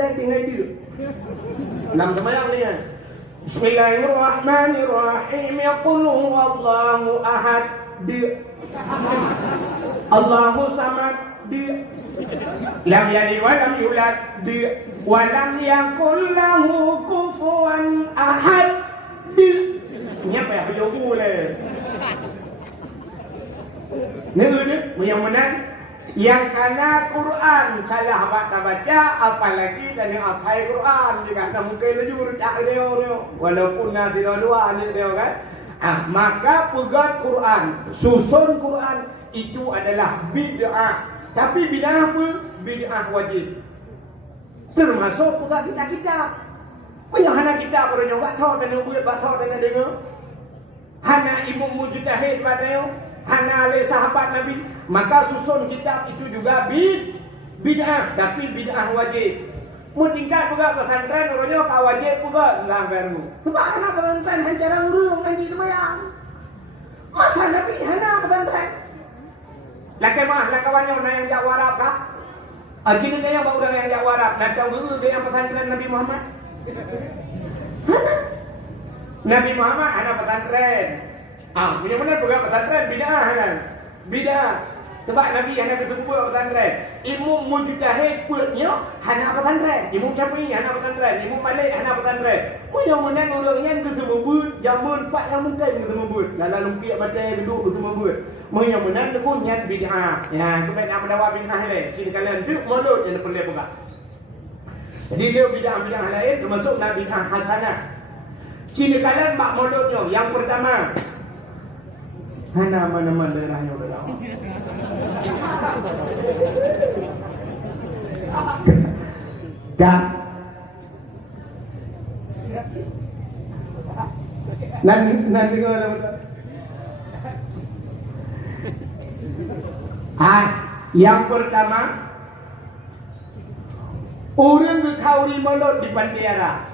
Dan tinggal dia. Dalam sembahyang ni kan. Bismillahirrahmanirrahim. Qul huwallahu ahad. Dia. Allahu samad. Dia. Lam yalid wa lam yulad. Dia. Wa lam yakul lahu kufuwan ahad. Dia. Ni apa yang berjogu boleh. Ni yang menang. Yang kena Quran salah baca apalagi dan yang hafal Quran juga tak mungkin lejur tak dia walaupun nanti dua dia kan maka pegang Quran susun Quran itu adalah bid'ah tapi bid'ah apa? Bid'ah wajib termasuk pegang kita yang hana kita perlu buat tahu dan buat tahu dan dengar hana imam mujtahid pada hana oleh sahabat Nabi maka susun kitab itu juga bid'ah tapi bid'ah wajib mu tingkat juga pesantren orangnya kau wajib juga enggak baru sebab hana pesantren hancara urung ngaji sembahyang masa Nabi hana pesantren laki mah lakawannya nak yang jak warap kah ajin dia yang bawa orang yang jak warap nak tahu dulu dia yang pesantren Nabi Muhammad hana Nabi Muhammad hana pesantren punya mana pegang pesantren bid'ah kan bid'ah sebab Nabi hanya ketemu pesantren Imam mujtahid punya hana pesantren Imam Syafi'i hana pesantren Imam Malik hana pesantren punya mana orang yang kesemubut zaman pak yang mungkin kesemubut dalam lumpiak batai duduk kesemubut punya mana tekun yang bid'ah ya sebab nak mendawa bid'ah lain kini kalian tu mulut yang perlu pegang jadi dia bid'ah lain termasuk Nabi bid'ah hasanah kini kalian bak mulutnya yang pertama hana mana-mana daerahnya udah lama. Kan? Nanti kalau betul. Yang pertama, orang berkhauri mulut di Pantiara.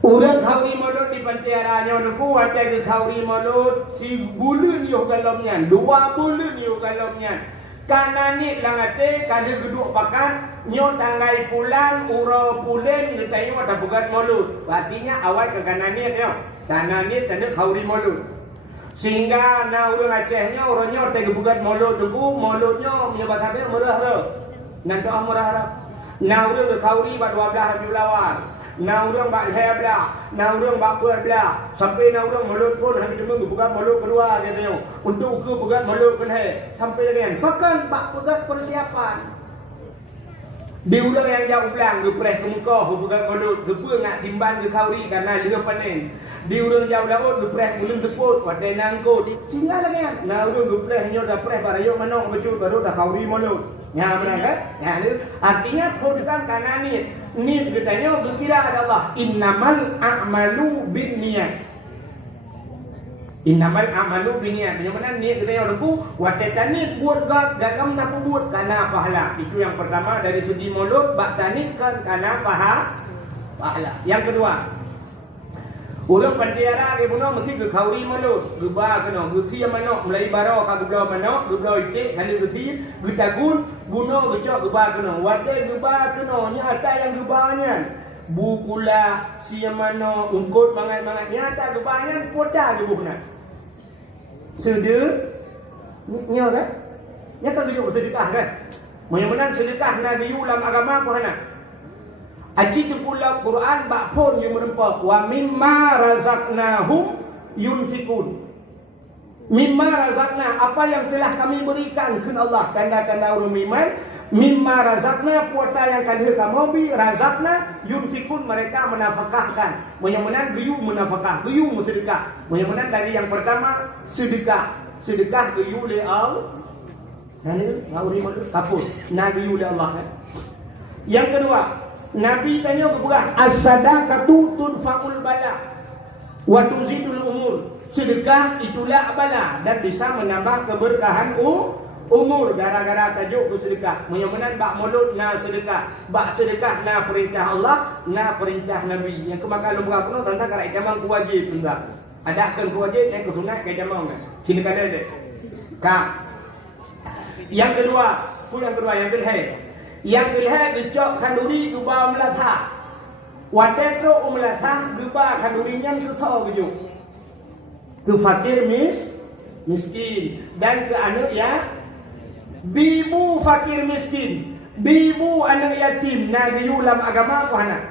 Orang khauri mulut di pantiaranya nuku wajah ke khauri mulut si bulan yo galamnya 2 bulan yo galamnya kanani langate kada geduk pakan nyo tanggai pulang uro pulen ngetayo ada bugat mulut artinya awal ke kanani dia kanani tanda khauri mulut sehingga na urang Acehnya orangnya tega bugat mulut nuku mulutnya punya bahasa murah nanti murah na urang ke khauri 12 Rabiul Awal na urang bak leher belah, na urang bak kuat belah, sampai na urang mulut pun hari demi pegang mulut kedua dia tengok. Untuk ke pegang mulut leher sampai dengan bahkan bak pegang persiapan. Di urang yang jauh belang gepreh ke muka pegang mulut, gepe nak timban ke khauri karena dia panen. Di urang jauh laut gepreh ulun teput, paten nangkut. Tinggal lagi kan. Na urang gepreh nyo dah preh barayok manok becut baru dah khauri mulut. Ya benar kan? Ya artinya pegang kanan ni katanya berkira ada Allah innamal a'malu binniyat innamal a'malu binniyat yang mana ni katanya aku watatan ni buat gagam nak buat karena pahala itu yang pertama dari segi mulut bak tanikan karena pahala yang kedua orang pantiara ke bunuh mesti ke khauri mulut gebah kena gesi manok mulai baro ka geblah manok geblah itik kali gesi getagun bunuh gecok gebah kena wadai gebah kena nyata yang gebahnya bukula sia manok ungkut mangat nyata gebahnya pota gebuhna sedekah nya kan nyata tujuh sedekah kan menang sedekah na diu dalam agama apa hana aji tu pula Quran bak pun yang merempak wa mimma razaqnahum yunfikun mimma razaqna apa yang telah kami berikan ke Allah tanda-tanda orang iman mimma razaqna puata yang kami kamobi razaqna yunfikun mereka menafkahkan yang geyu menafkah geyu sedekah yang dari yang pertama sedekah geyu li al yani ngauri madu kapur na geyu li Allah kan yang kedua Nabi tanya kepada as-sadaqatu tudfa'ul bala wa tuzidul umur. Sedekah itulah bala dan bisa menambah keberkahan umur gara-gara tajuk ke sedekah. Menyamanan bak mulut na sedekah, bak sedekah na perintah Allah, na perintah Nabi. Yang kemakan lumrah pun tentang karak jamang wajib enggak. Adakan wajib yang kesunat ke jamang kan. Sini kada ada. Ka. Yang kedua yang bilhai Yang kelihatan gecok kanduri gubah melatah. Watetro melatah gubah kandurinya kesal bejuk. Ke fakir miskin dan ke anak ya bibu fakir miskin, bibu anak yatim. Nabi ulam agama apa anak?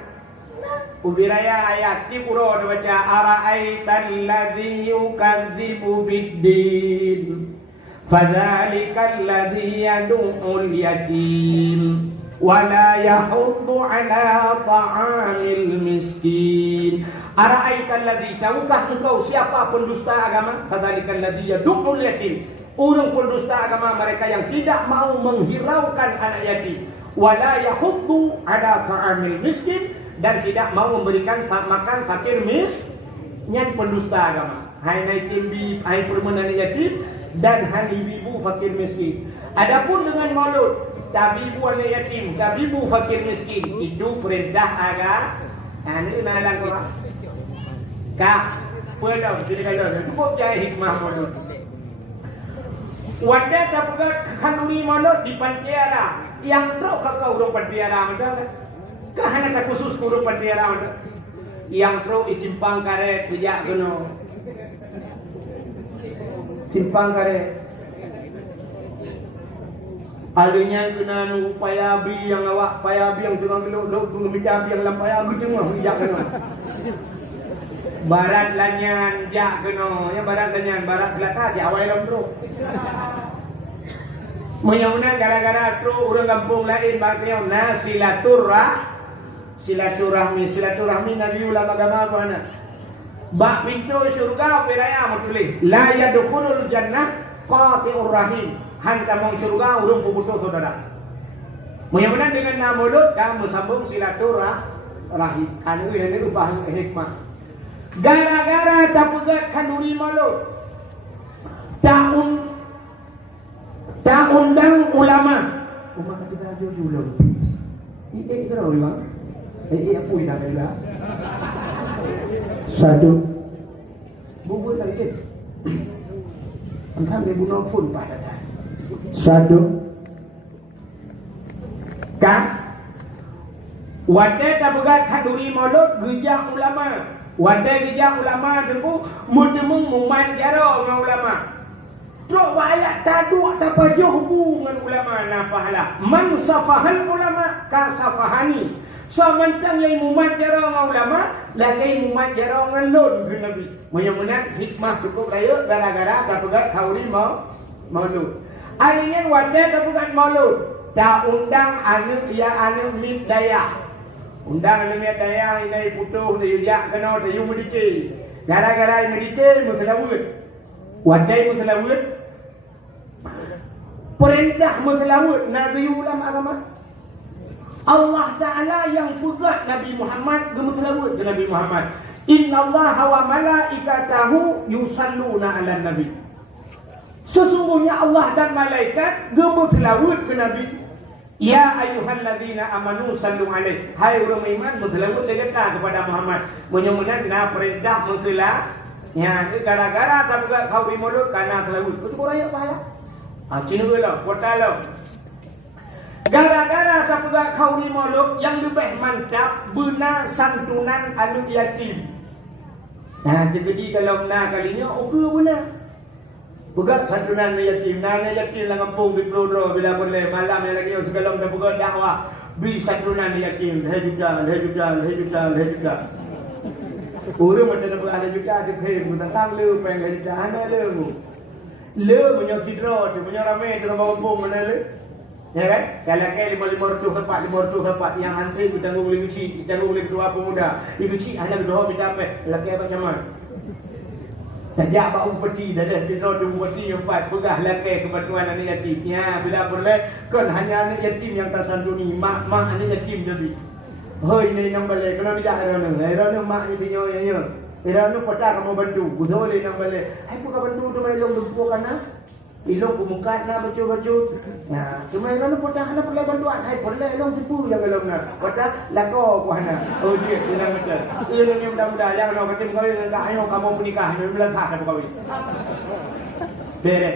Ubiraya ayat tipuro baca ara'aital ladzi yukadzibu biddin fadzalikal ladzi yad'ul yatim wala yahuddu ala ta'amil miskin. Ara'aital ladzi, tahukah engkau siapa pendusta agama? Fadzalikal ladzi yad'ul yatim. Orang pendusta agama mereka yang tidak mau menghiraukan anak yatim. Wala yahuddu ala ta'amil miskin, dan tidak mau memberikan makan fakir yang pendusta agama. Hai yatim bi, hai perempuan yatim dan hai ibu fakir miskin. Adapun dengan maulud, tabibu anak yatim, tabibu fakir miskin, itu perintah agama. Ini nalang ko. Ka, pwede jadi kalau cukup jaya hikmah maulud. Wadah dapat kandungi maulud di Pantiara, yang teruk kakak urung Pantiara macam kahana tak khusus kurung Pantiara macam yang teruk isimpang karet sejak kuno. Simpang karet. Alinya kena upaya bi yang awak paya bi yang tengah belok pengemica bi yang lampaya bi tengah sejak kuno. Barat lanyan jak kena, yang barat lanyan barat selatan si awal dalam teruk. Menyaunan gara-gara tu orang kampung lain maknanya nah silaturahmi Nabi ulama agama apa nak? Bak pintu syurga beraya mutulih. La yadkhulul jannah qati'ur rahim. Hanta mau syurga urung puputus saudara. Menyaunan dengan nama mulut kamu sambung silaturahmi. Anu ini ubah hikmah. Gara-gara tak pegat kanduri mulut. Tak undang ulama. Umat kita aja dulu. Ini tahu bang? Apa ini adalah? Satu. Bubur lagi. Entah dia bunuh pun pada dah. Satu. Kak. Wadah tak pegat kanduri mulut gejak ulama. Wadah gejak ulama tengku mudemung mumat jaro dengan ulama. Teruk ayat taduk dapat hubungan ulama na pahala. Man safahal ulama ka safahani. So mentang yang mumat jaro dengan ulama, lagi mumat jaro dengan lun ke Nabi. Mudah-mudahan hikmah cukup raya gara-gara tak pegat kauri maulud. Arian wadah tak pegat maulud. Tak undang anu mit daya. Undang anu mit daya ini putuh dia jak kena dia medike. Gara-gara medike muselawut. Wadah muselawut. Perintah muselawut Nabi ulama agama. Allah Ta'ala yang pegat Nabi Muhammad gemuselawut ke Nabi Muhammad. Inna Allah wa malaikatahu yusalluna ala Nabi. Sesungguhnya Allah dan malaikat gemuselawut ke Nabi. Ya ayyuhalladzina amanu sallu alaihi. Hai orang iman muselawut dekat kepada Muhammad. Mudah-mudahan kena perintah muselah. Ya, gara-gara tak pegat kau mulut karena selawut. Betul raya pahala. Cina lah, portalo. Gara-gara tak pegat kau mulut yang lebih mantap benar santunan anak yatim. Nah, jadi kalau nak kalinya okey benar. Pegat santunan anak yatim. Anak yatim lah kampung di Pulau bila boleh malam yang lagi segala dah pegat dakwah. Bi santunan yatim, lejuta. Orang macam nak ada juta ada pay, kita tang le pengen juta ana le punya kidro, punya ramai tu bawa bom mana le, ya kan? Kalau kali 500 tempat yang antri kita tanggung boleh kecil, kita tanggung boleh ketua pemuda, itu kecil hanya dua minta apa? Laki macam mana? Tajak bau peti dah dah kidro tu peti yang 4 pegah laki kebetulan anak yatimnya bila boleh kan hanya anak yatim yang tersanduni mak anak yatim jadi. Hoi ni nang balik kalau bijak erana mak ni pinyo yang erana pota kamu bantu gudole nang balik ai puka bantu tu mai long dumpo kana ilong kumukat na bacu nah cuma erana pota kana perlu bantuan ai perlu long sipu yang belum na pota lako ku hana oh dia bilang betul ni mudah-mudahan yang nak kau dah ayo kamu menikah belum tak ada kau bere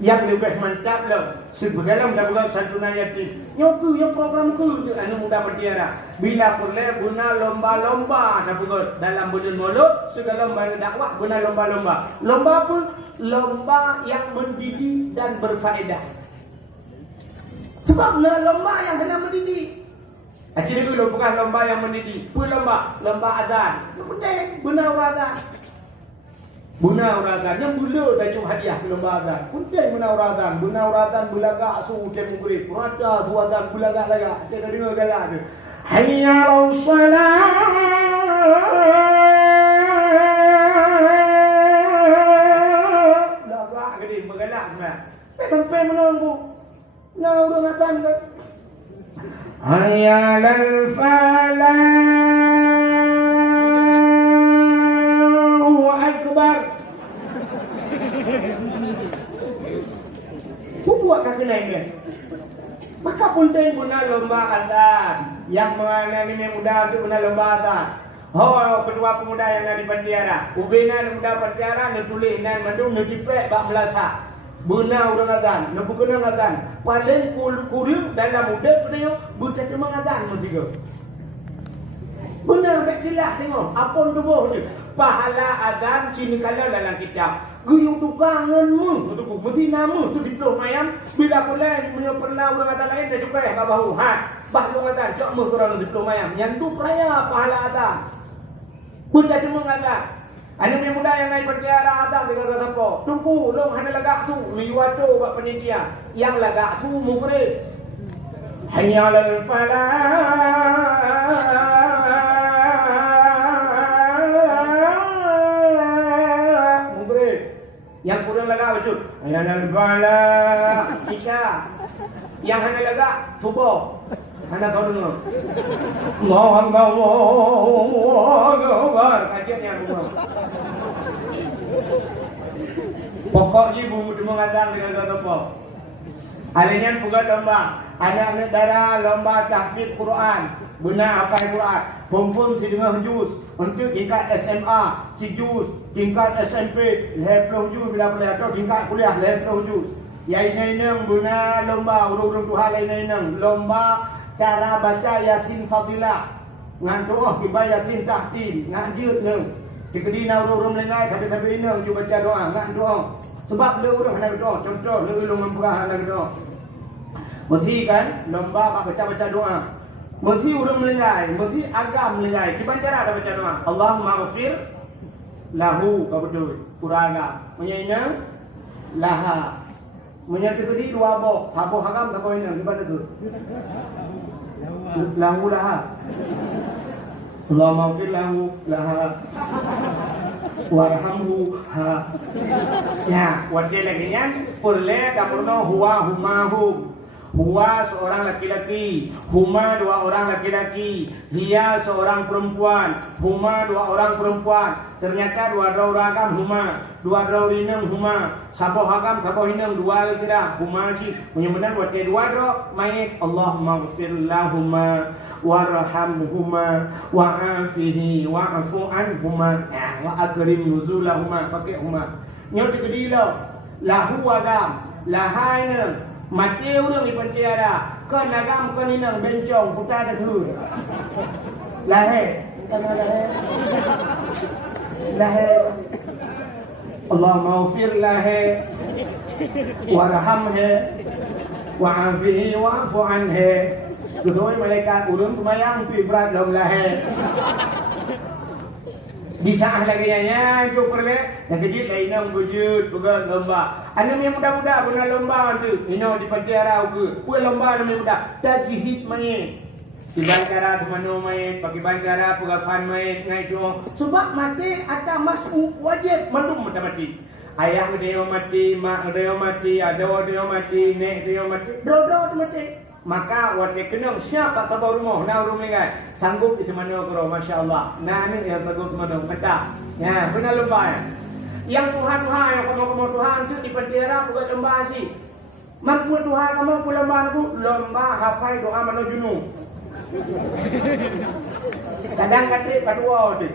Yang lebih mantap lah sebagaimana dalam santunan yatim. Nyoku yang programku tu anu muda bertiara. Bila perlu guna lomba-lomba dalam bulan mulut sudah lomba dakwah guna lomba-lomba. Lomba pun lomba yang mendidik dan berfaedah. Sebab lomba yang kena mendidik. Acik dulu bukan lomba yang mendidik. Pun lomba azan. Penting guna azan. Buna uradan yang bulu tajuk hadiah lomba azan. Punten buna uradan bulaga asu ke mugri. Rata suadan bulaga laga. Kita dengar galak tu. Hayya 'alas salat. Laga gede bergalak mah. Sampai menunggu. Nah urang azan kan. Hayya 'alal falah. Buat kaki naik. Maka punten guna lomba azan. Yang mana ini muda itu guna lomba azan. Oh, kedua pemuda yang ada di Pantiara. Ubina muda Pantiara nutulis nan mandung nutipek bak melasa. Buna urang azan, nu bukan azan. Paling kurim dalam muda tu buta tu mengazan mesti go. Buna bek jelas tengok apa tubuh tu. Pahala azan sini kala dalam kitab. Guyung tukanganmu, untuk betinamu, tu diploh mayam. Bila pula punya pernah orang azan lain dia juga ke bahu. Bah lu azan, cok mu kurang diploh mayam. Yang tu peraya pahala azan. Buta cuma azan. Anu yang muda yang naik bertiara azan dengan kata apa? Tunggu, long hana lagak tu, liwatu buat penitia. Yang lagak tu mugrib. Hayya 'alal falah. Yang kurang laga betul. Ayat al-bala Isya. Yang hana laga tubuh. Hana tahu dengar. Allahu Akbar. Allahu Akbar. Kajian yang rumah. Pokoknya ibu cuma ngadang dengan kata apa? Alinyan pugat lomba. Anak-anak darah lomba tahfidz Quran. Benar hafal Quran. Perempuan si dengar juz. Untuk tingkat SMA, si juz. Tingkat SMP, lepas juz. Bila boleh atau tingkat kuliah, lepas juz. Yang ini guna lomba. Urung-urung Tuhan lain-lain. Lomba cara baca Yasin Fadilah. Ngan doa kibai Yasin Tahtin. Ngan jut ni. Dikedi urung-urung lain tapi ini juga baca doa. Ngan doa. Sebab le urung hendak doa. Contoh, le ulung memperah hendak doa. Mesti kan, lomba baca-baca doa. Mesti urang melenggai, mesti agam melenggai. Gimana cara ada baca doa? Allahumma ghafir lahu, kau betul. Uraga. Menyina laha. Menyatu tadi dua boh. Sabo agam, sabo ini. Gimana tu? Lahu laha. Allahumma ghafir lahu laha. Warhamhu ha. Ya, wajib lagi yang perle kamuno huwa humahum. Huwa seorang laki-laki, huma dua orang laki-laki, dia seorang perempuan, huma dua orang perempuan. Ternyata dua ragam huma, dua rinang huma, saboh hagam saboh hinang dua lagi dah huma sih. Punya benar buat dua main Allahumma ghfir lahuma warhamhuma wa'afihi wa'fu anhuma wa akrim nuzulahuma pakai huma. Nyot kedilo lahu agam lahaina mati urang di Pantiara kan agam kan inang bencong putar dah dulu lahe Allahumma ghfir lahe warhamhe wa'afihi wa'fu anhe. Kedua malaikat urang kumayang tu berat dalam lahe. Bisa lagi ya, cukup perle. Yang kecil lainnya wujud bukan lomba. Anu yang muda-muda guna lomba tu. Ino di Pantiara uga. Puan lomba anu yang muda. Tajhid main. Di bancara kemana main, pakai bancara pegafan main, ngai tu. Sebab mati ada masuk wajib mandum mati. Ayah dia mati, mak dia mati, ada dia mati, nek dia mati, dua mati. Maka wajib kena siapa sabar rumah nak rumah kan sanggup itu mana kau masya-Allah. Nah ini yang sanggup mana petak. Ya benar lomba ya. Yang Tuhan yang kamu Tuhan tu di Pantiara bukan lomba sih. Mampu Tuhan kamu lomba aku lomba hafal doa mana junung. Kadang kata kedua tu.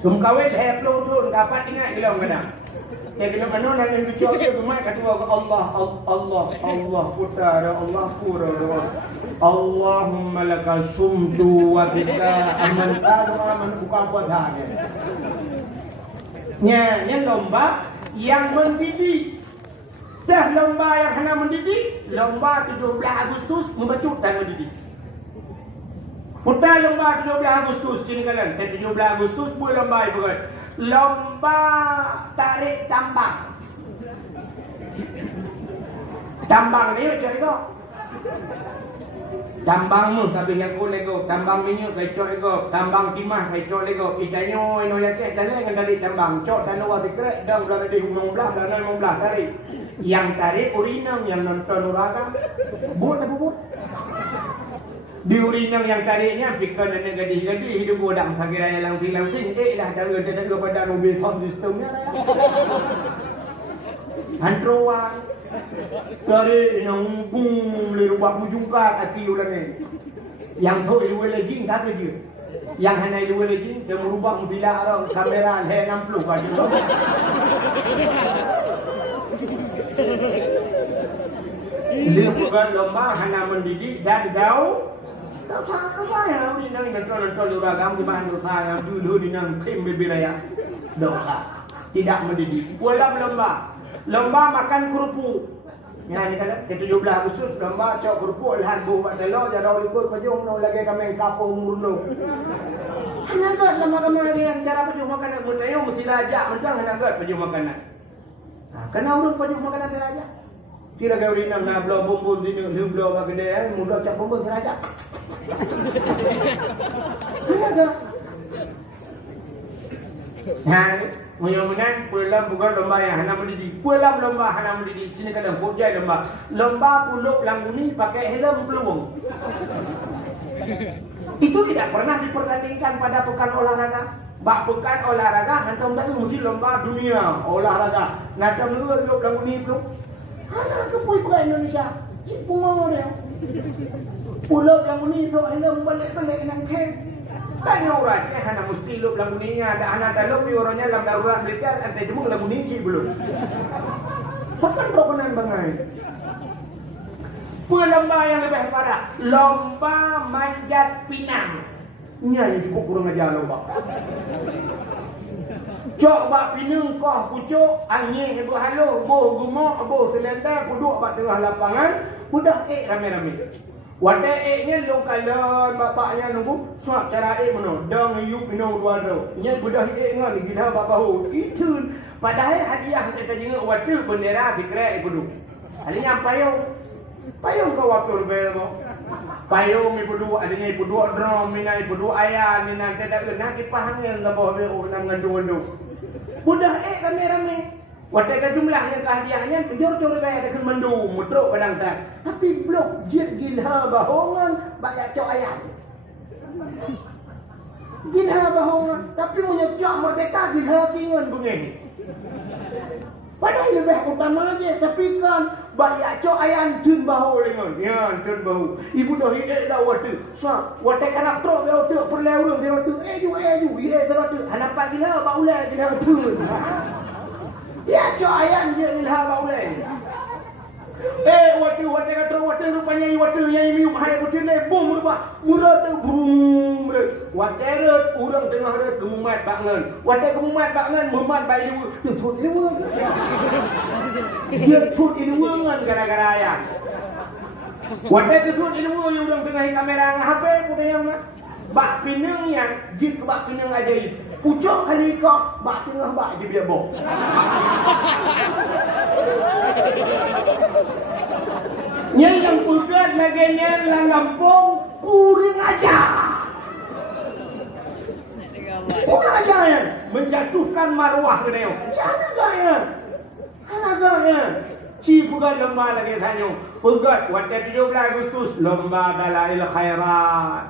Sumkawet heplo tu dapat ingat hilang kadang. Dia kena mana nak yang kecil dia gemai kata Allah putara Allah pura Allahumma laka sumtu wa bika aman buka apa dah nya lomba yang mendidik. Dah lomba yang hanya mendidik, lomba 17 Agustus membentuk dan mendidik. Putar lomba 17 Agustus sini kalian. 17 Agustus boleh lomba itu kan. Lomba tarik tambang. Tambang ni macam itu. Tambang mu tapi yang ku lego, tambang minyak kecok lego, tambang timah kecok lego. Ikanyo ino ya cek dan dengan dari tambang cok dan luar tikrek dan berada di 15 dan 15 tarik. Yang tarik urinam yang nonton uraga. Buat apa buat? Di urinam yang tariknya fikir dan gadis-gadis hidup godang sakiranya langting-langting lah dah ada kepada mobil sound systemnya dah. Hantroan tarik yang bum le rubah mujungkat hati orang ni. Yang tu dua lagi tak kerja. Yang hanya dua lagi dia merubah bila orang kamera H60 kan. Dia bukan lomba hanya mendidik dan gaul. Tak salah ya, ni nang nonton uragam di mana dosa dulu ni nang krim bebiraya. Dosa. Tidak mendidik. Pulang lomba makan kerupuk. Ya ni kan 17 Agustus lomba cok kerupuk lahan bu pada lo jadau likut pajung no lagi kami kapung murno. Hanya kat lama kami yang cara pajung makanan mutayo mesti rajak macam hanya kat pajung makanan. Kena urut pajung makanan teraja. Kira kau rinam nak blow bumbun sini, lu blow mak gede, mudah cak bumbun teraja. Ada. Mudah-mudahan pulang bukan lomba yang hanya mendidik. Pulang lomba hanya mendidik. Sini kadang hujai lomba. Lomba puluk languni pakai helm peluang. Itu tidak pernah dipertandingkan pada pekan olahraga. Bak pekan olahraga hantam tak mesti lomba dunia olahraga. Nanti menurut languni peluang. Hanya kepui pekan Indonesia. Cik pungong dia. Pulau languni so helm balik-balik nak camp. Dan orang hanya mesti lop lagu ni ada anak dalam orangnya dalam darurat militer ada cuma lagu ni belum. Bukan prokonan bangai. Lomba yang lebih parah, lomba manjat pinang. Ini cukup kurang ajar lomba. Cok bak pinang kau pucuk angin ibu halu, boh gumok, boh selendang, duduk bak tengah lapangan, udah rame-rame. Wadah nya lokalan bapaknya nunggu suap cara mana dang yuk minum dua do nya budak ngan gila bapahu itu padahal hadiah kita jenguk wadah bendera dikira ibu halinya payung kau waktu bel payung ibu adanya ibu drum mina ibu ayah mina tidak nak kipahnya ngabah bel nang ngadu budak rame-rame wadah ke jumlahnya ke hadiahnya jor-jor gaya ada mendu mudruk kadang tak tapi blok jit gilha bahongan banyak cok ayat gilha bahongan tapi punya cok merdeka gilha kingan begini padahal lebih utama aja tapi kan banyak cok ayat jun bahu lengan ya jun bahu ibu dah dah wadah so wadah karap trok dia wadah perleu dia wadah ju ye dia wadah hanapak gilha baulai gilha pun ya cok ayam je ilha baulai. Wadah kata rupanya wadah yang ini mahal kucing ni bom berubah murah tu bum. Wadah orang tengah red gemumat bangan. Wadah gemumat bangan mumat bayi dia thut ini wang. Dia thut ini wangan gara-gara ayam. Wadah tu thut ini wang orang tengah kamera HP pun yang bak pinang yang jin ke bak pinang ajaib. Pucuk kali kau bak tengah bak je biar boh. Yang pucat lagi yang Lampung kurang ajar. Kurang ajar ya, menjatuhkan maruah ke dia. Jangan gaya. Anak gaya. Si bukan lomba lagi tanya. Pegat wadah 17 Agustus lomba dalail khairat.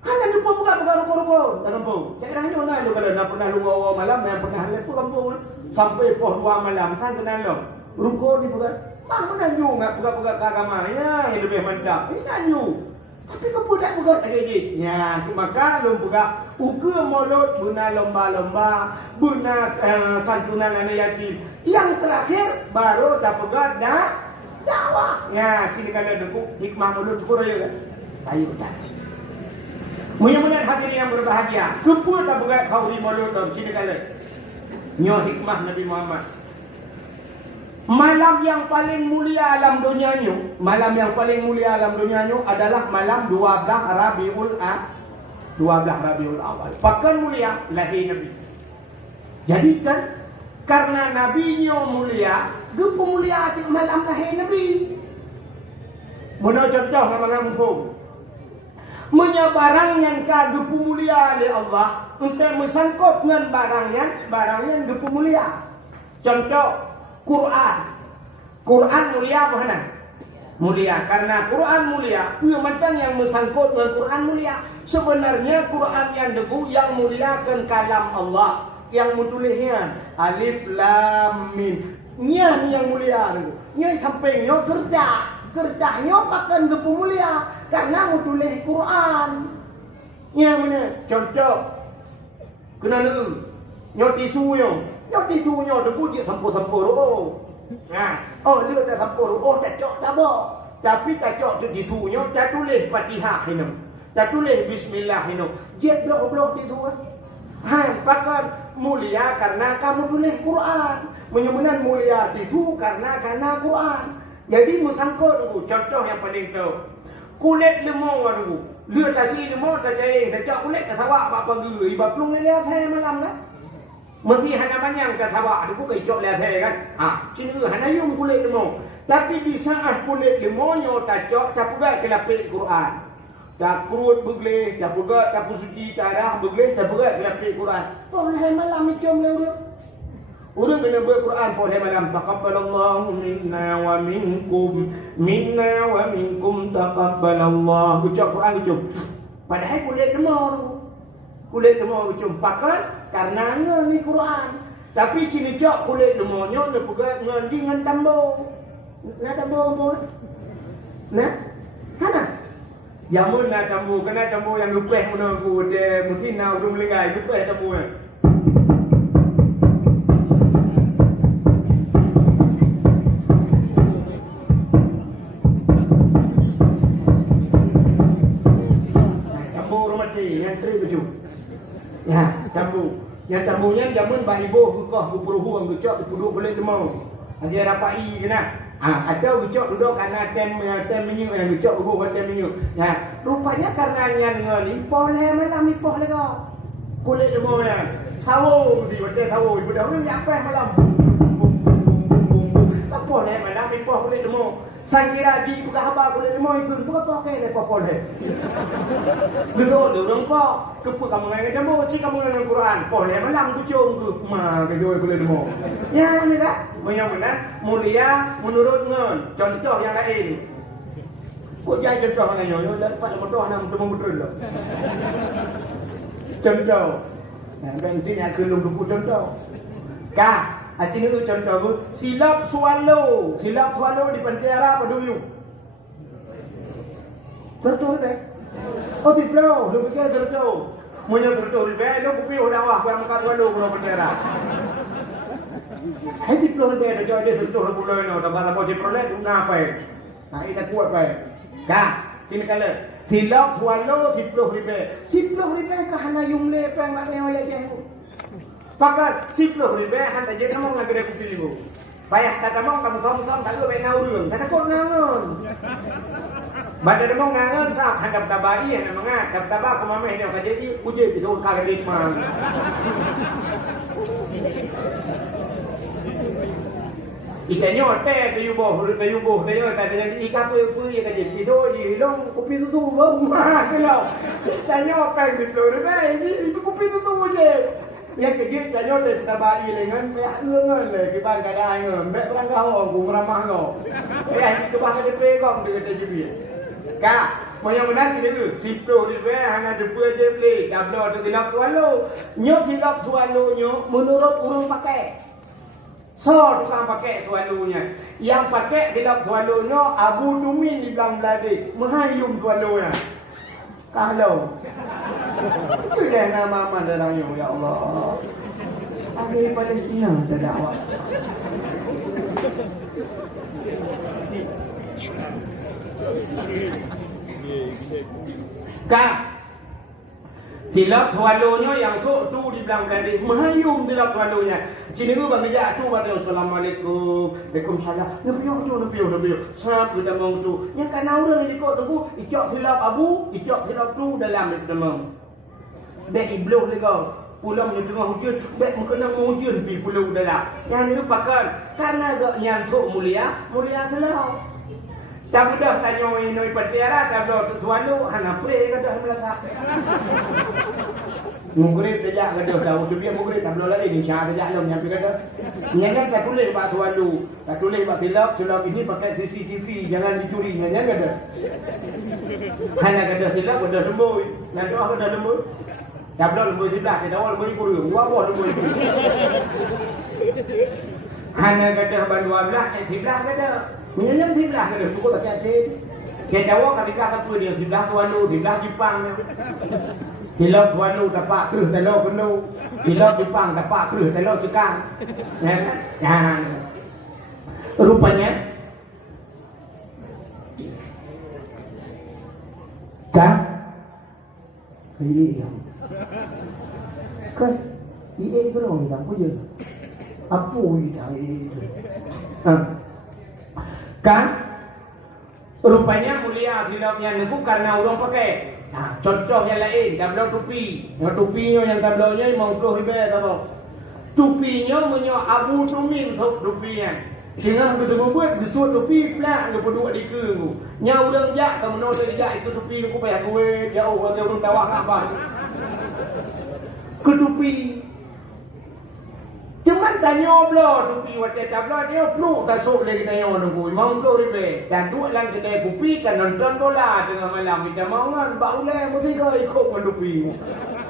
Hanya jumpa buka ruko-ruko dalam kampung. Daerahnya mana lu kalau nak pernah lu awal malam yang pernah lihat tu kampung sampai pukul 2 malam kan kenal lo. Ruko di buka. Mana ju nak buka-buka ke agama ya yang lebih mantap. Ini ju. Tapi kau budak budak lagi. Ya, maka lom buka ukur mulut guna lomba-lomba, guna santunan anak yatim. Yang terakhir baru tak pegat dah dakwah. Ya, sini kalau dengku hikmah mulut syukur ya kan. Ayo tak. Mudah-mudahan hadirin yang berbahagia. Kumpul tak pegat kau di mulut dom sini kalau. Nyo hikmah Nabi Muhammad. Malam yang paling mulia alam dunianya, malam yang paling mulia alam dunianya adalah malam 12 Rabiul Awal. Pekan mulia lahir Nabi. Jadi kan karena Nabinya mulia, gepo mulia atik malam lahir Nabi. Mana contoh malam pun. Munya barang yang ka gepo mulia oleh Allah, untuk mesangkut dengan barang yang gepo mulia. Contoh Quran mulia mana? Mulia. Karena Quran mulia, mentang yang mesangkut dengan Quran mulia. Sebenarnya Quran yang debu yang muliakan kalam Allah, yang mutulisnya alif lam mim. Nya yang mulia debu. Nya sampingnya kerjanya pakai debu mulia karena mutulis Quran. Nya mana? Contoh. Kena lu. Nyoti suyo debu dia sampur-sampur. Oh, dia dah sampur. Oh, tak cok tak bo. Tapi tak cok tu disuyo, tak tulis Fatihah ini. Tak tulis bismillah ini. Jet blok-blok disuyo. Pakai mulia karena kamu tulis Quran. Menyebutkan mulia itu karena Quran. Jadi musangkut dulu. Contoh yang paling tahu. Kulit lemong dulu. Dia tak si lemong tak cair. Tak cok kulit tak tawa apa pagi. Iba pelung ni lihat saya malam kan. Mesti hanya banyak kata awak ada bukan icok lihat kan. Sini hanya yung kulit lemong. Tapi di saat kulit lemongnya tak cok tak pula kelapik Quran. Tak kurut begleh, tak pula tak suci darah begleh, tak pula kelapik Quran. Boleh malam icom lewat. Urang kena buat Quran boleh malam. Taqabbalallahu minna wa minkum taqabbalallahu. Ucap Quran ucap. Padahal kulit lemong ucap pakai karena ni Quran. Tapi cini cok kulit lemongnya dia pegat dengan tambung. Nak tambung apa? Nak? Hana? Jamun nak tambung. Kena tambung yang lupeh mana aku. Dia mesti nak urung legai. Lupeh tambung. Tambung rumah cik. Yang teri baju. Ya, tambu. Yang tambunya jamun bahiboh kekah kupuruhu ang gecok dipuduk boleh demau. Dia rapai kena. Ada gecok duduk karena tem menyu yang gecok kubu tem menyu. Ya, rupanya karena nyan ni boleh malam ipoh lego. Kulit demau ya. Sawo di betul sawo ibu dah orang apa malam. Tak boleh malam ipoh kulit demau. Sang kira di buka haba kulit demau ikut buka pakai lepas boleh. Duduk orang kok. Kepu kamu dengan jamu, cik kamu dengan Quran. Boleh malam tu cium ke ma ke jauh kulit demau. Ya ni dah. Benar-benar mulia menurut ngon. Contoh yang lain. Kok jangan contoh dengan nyonya dapat motor nak betul lah. Contoh. Nah, nanti nak kelum buku contoh. Kah? Acing itu contoh tu, silap swallow di Pantera apa dulu? Tertul deh. Oh tiplau, lu pikir tertul. Munya tertul deh, lu kupi udah wah kurang kat swallow pulau Pantera. Hai tiplau deh, ada jodoh tertul pulau ini, udah bala bocah prolet tu apa? Nah ini kuat apa? Kah? Sini kalau silap swallow tiplau ribe kahana yung lepeng maknya wajah jengku. Pakat 10 ribu hantar je kamu nak kena kopi ibu. Bayar tak kamu som tak lu bayar urang. Tak kau ngangon. Badar mau ngangon sah hadap tabai yang namanya hadap tabak kemameh dia kerja di uje itu kali ritman. Ikannya teh kayu boh kayu tak jadi ikan pun ya kerja itu hilang kopi tu mah kalau. Ikannya apa yang 10 ribu itu kopi tu je. Yang kejut janyo le tabai le ngan pe ngan le ki ban ka dai ngan be perang kau ku ramah kau. Itu bah ke pe kau de te jibi. Ka, moyo menan itu 10 ribu hanya depu je beli. Dablo tu tilap swallow. Nyo tilap swallow nyo menurut urang pakai. So tukang pakai swallow-nya. Yang pakai tilap swallow nyo Abu Dumin di Bangladesh. Menghayum swallow-nya. Kalau sudah nama mandaranya, ya Allah. Akhir Palestina terdakwah. Kak, silap tualunya yang tu di belakang tadi menghayung silap tualunya. Cina tu bagi dia tu kata Assalamualaikum, Waalaikumsalam. Nabi. Sap kita mau tu. Yang kan orang ni kau tunggu ikut silap abu, ikut silap tu dalam demam. Dek iblis lego. Pulang di tengah hujan, dek mengena hujan pi pulau dalam. Yang ni pakan karena gak nyantuk mulia telah. Tak mudah tanya ini patiara, tak mudah tuanu hana pre kata melaka. Mugrib saja kata tahu tu dia mugrib tak boleh lagi ni syah saja long nyampe kata. Nyanyi tak tulis pak tuanu, tak tulis pak silap ini pakai CCTV jangan dicuri nyanyi kata. Hana kata silap dah lembut, nanti aku dah lembut. Tak boleh lembut sebelah, kita awal lembut ikut wah lembut ikut. Hana kata bandu belah, sebelah kata. Menyenang sebelah kata cukup tak cantik. Dia jawab kat sebelah apa dia sebelah tuanu, sebelah Jepang dia. Silap tuanu dapat terus telur penuh. Silap Jepang dapat terus telur cekang. Ya kan? Rupanya kan iya. Kan iya berong tak punya. Apa itu? Kan rupanya mulia silapnya niku karena orang pakai. Nah, contoh yang lain, tablau tupi. Yang tupinya yang tablaunya 50 ribu tahu. Tupinya menyo Abu Tumin tupinya. Sehingga kita membuat besut tupi plak ke peduk di ke. Nya urang jak ke meno saya itu tupi ku payah gue jauh ke urang tawah apa. Ke tupi cuman tanya belah tupi wajah tablah dia peluk kasut lagi tanya nunggu 50 ribu dan dua lang kedai kopi kan nonton bola tengah malam kita mangan bak ulai mesti kau ikut dengan tupi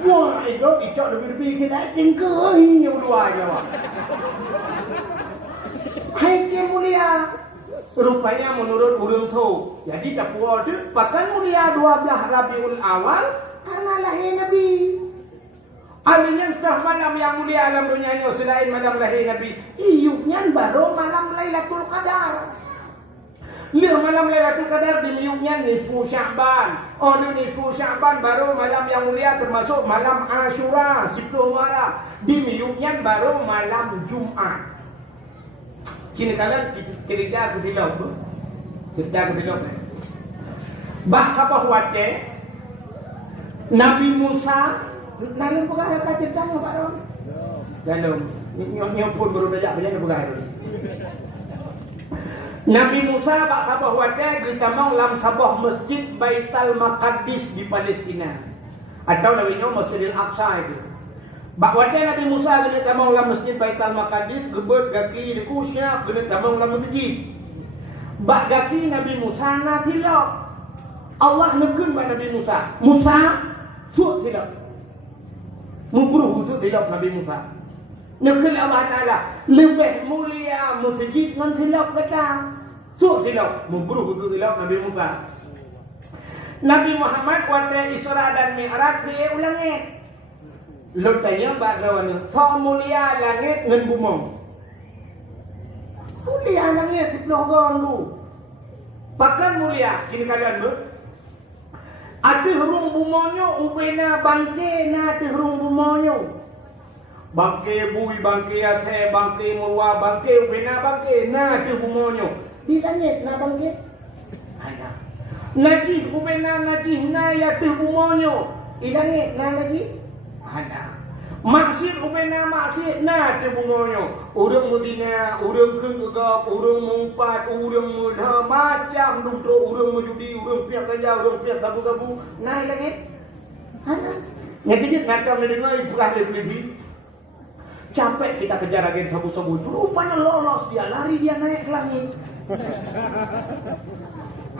wah ikut tupi kita tinggal yang dua aja wah hai ke mulia rupanya menurut urang tu jadi tak puas tu pakan mulia 12 Rabiul Awal karena lahir Nabi. Alinya entah malam yang mulia alam dunia selain malam lahir Nabi. Iyuknya baru malam Lailatul Qadar. Lihat malam Lailatul Qadar di iyuknya nisfu Sya'ban. Oh di nisfu Sya'ban baru malam yang mulia termasuk malam Ashura 10 Muharram. Di iyuknya baru malam Jumat. Kini kalian kerja ke filem. Kerja ke filem. Bak siapa huatnya? Nabi Musa nanti pegawai kaca jangan Pak Ron. Dalam nyopun baru dah banyak pegawai. Nabi Musa bak sabah wadah kita mau lam sabah masjid Baitul Maqdis di Palestina. Atau namanya Masjidil Aqsa itu. Bak wadah Nabi Musa kita mau lam masjid Baitul Maqdis gebet gaki di kusnya kita mau lam masjid. Bak gaki Nabi Musa natilap. Allah nekun bak Nabi Musa. Musa suat silap. Mubruh khusus hilap Nabi Musa. Nakil Allah Ta'ala lebih mulia masjid dengan silap kata. Suat silap. Mubruh khusus hilap Nabi Musa. Nabi Muhammad pada Isra dan Mi'raj dia ulangit. Lutanya bagaimana? So mulia langit dengan bumong. Mulia langit 10 orang tu. Pakan mulia. Sini kalian ber. Ada hurung bumonyo upena bangke na ada hurung bumonyo. Bangke bui bangke ate bangke murwa bangke upena bangke na ada bumonyo. Di langit na bangke. Ada. Lagi upena lagi na ya ada bumonyo. Di langit na lagi. Ada. Maksud upena maksud na ada bumonyo. Urang Medina, urang kegap, urang mumpat, urang mudha, macam duduk, urang menjudi, urang pihak kerja, urang pihak gabu-gabu. Naik lagi. Ada. Yang kejut macam ni dengar ibu ahli polisi. Capek kita kejar agen sabu-sabu itu. Rupanya lolos dia, lari dia naik ke langit.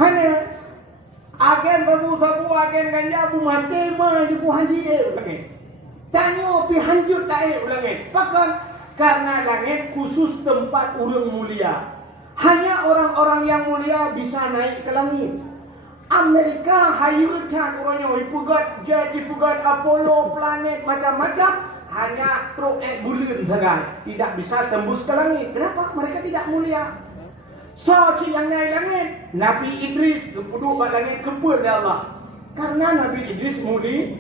Hanya agen sabu-sabu, agen ganja, bu mati mah di haji langit. Tanya pi hancur tak langit. Pakan karena langit khusus tempat urang mulia. Hanya orang-orang yang mulia bisa naik ke langit. Amerika hayurkan orangnya ipugat jet, ipugat Apollo, planet macam-macam hanya proyek bulan saja, tidak bisa tembus ke langit. Kenapa? Mereka tidak mulia. So yang naik langit, Nabi Idris duduk pada langit kebun Allah. Karena Nabi Idris mulia.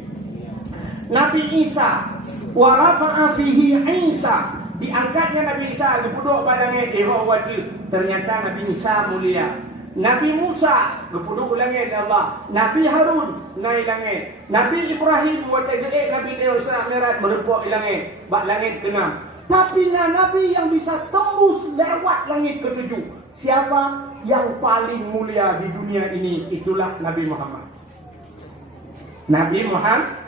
Nabi Isa wa rafa'a fihi Isa, diangkatnya Nabi Isa duduk pada langit Yehowati. Ternyata Nabi Isa mulia. Nabi Musa duduk langit Allah. Nabi Harun naik langit. Nabi Ibrahim waktu Nabi Leo Isra Mi'raj merempuk langit. Bak langit ke-6. Tapi Nabi yang bisa tembus lewat langit ke-7. Siapa yang paling mulia di dunia ini? Itulah Nabi Muhammad. Nabi Muhammad.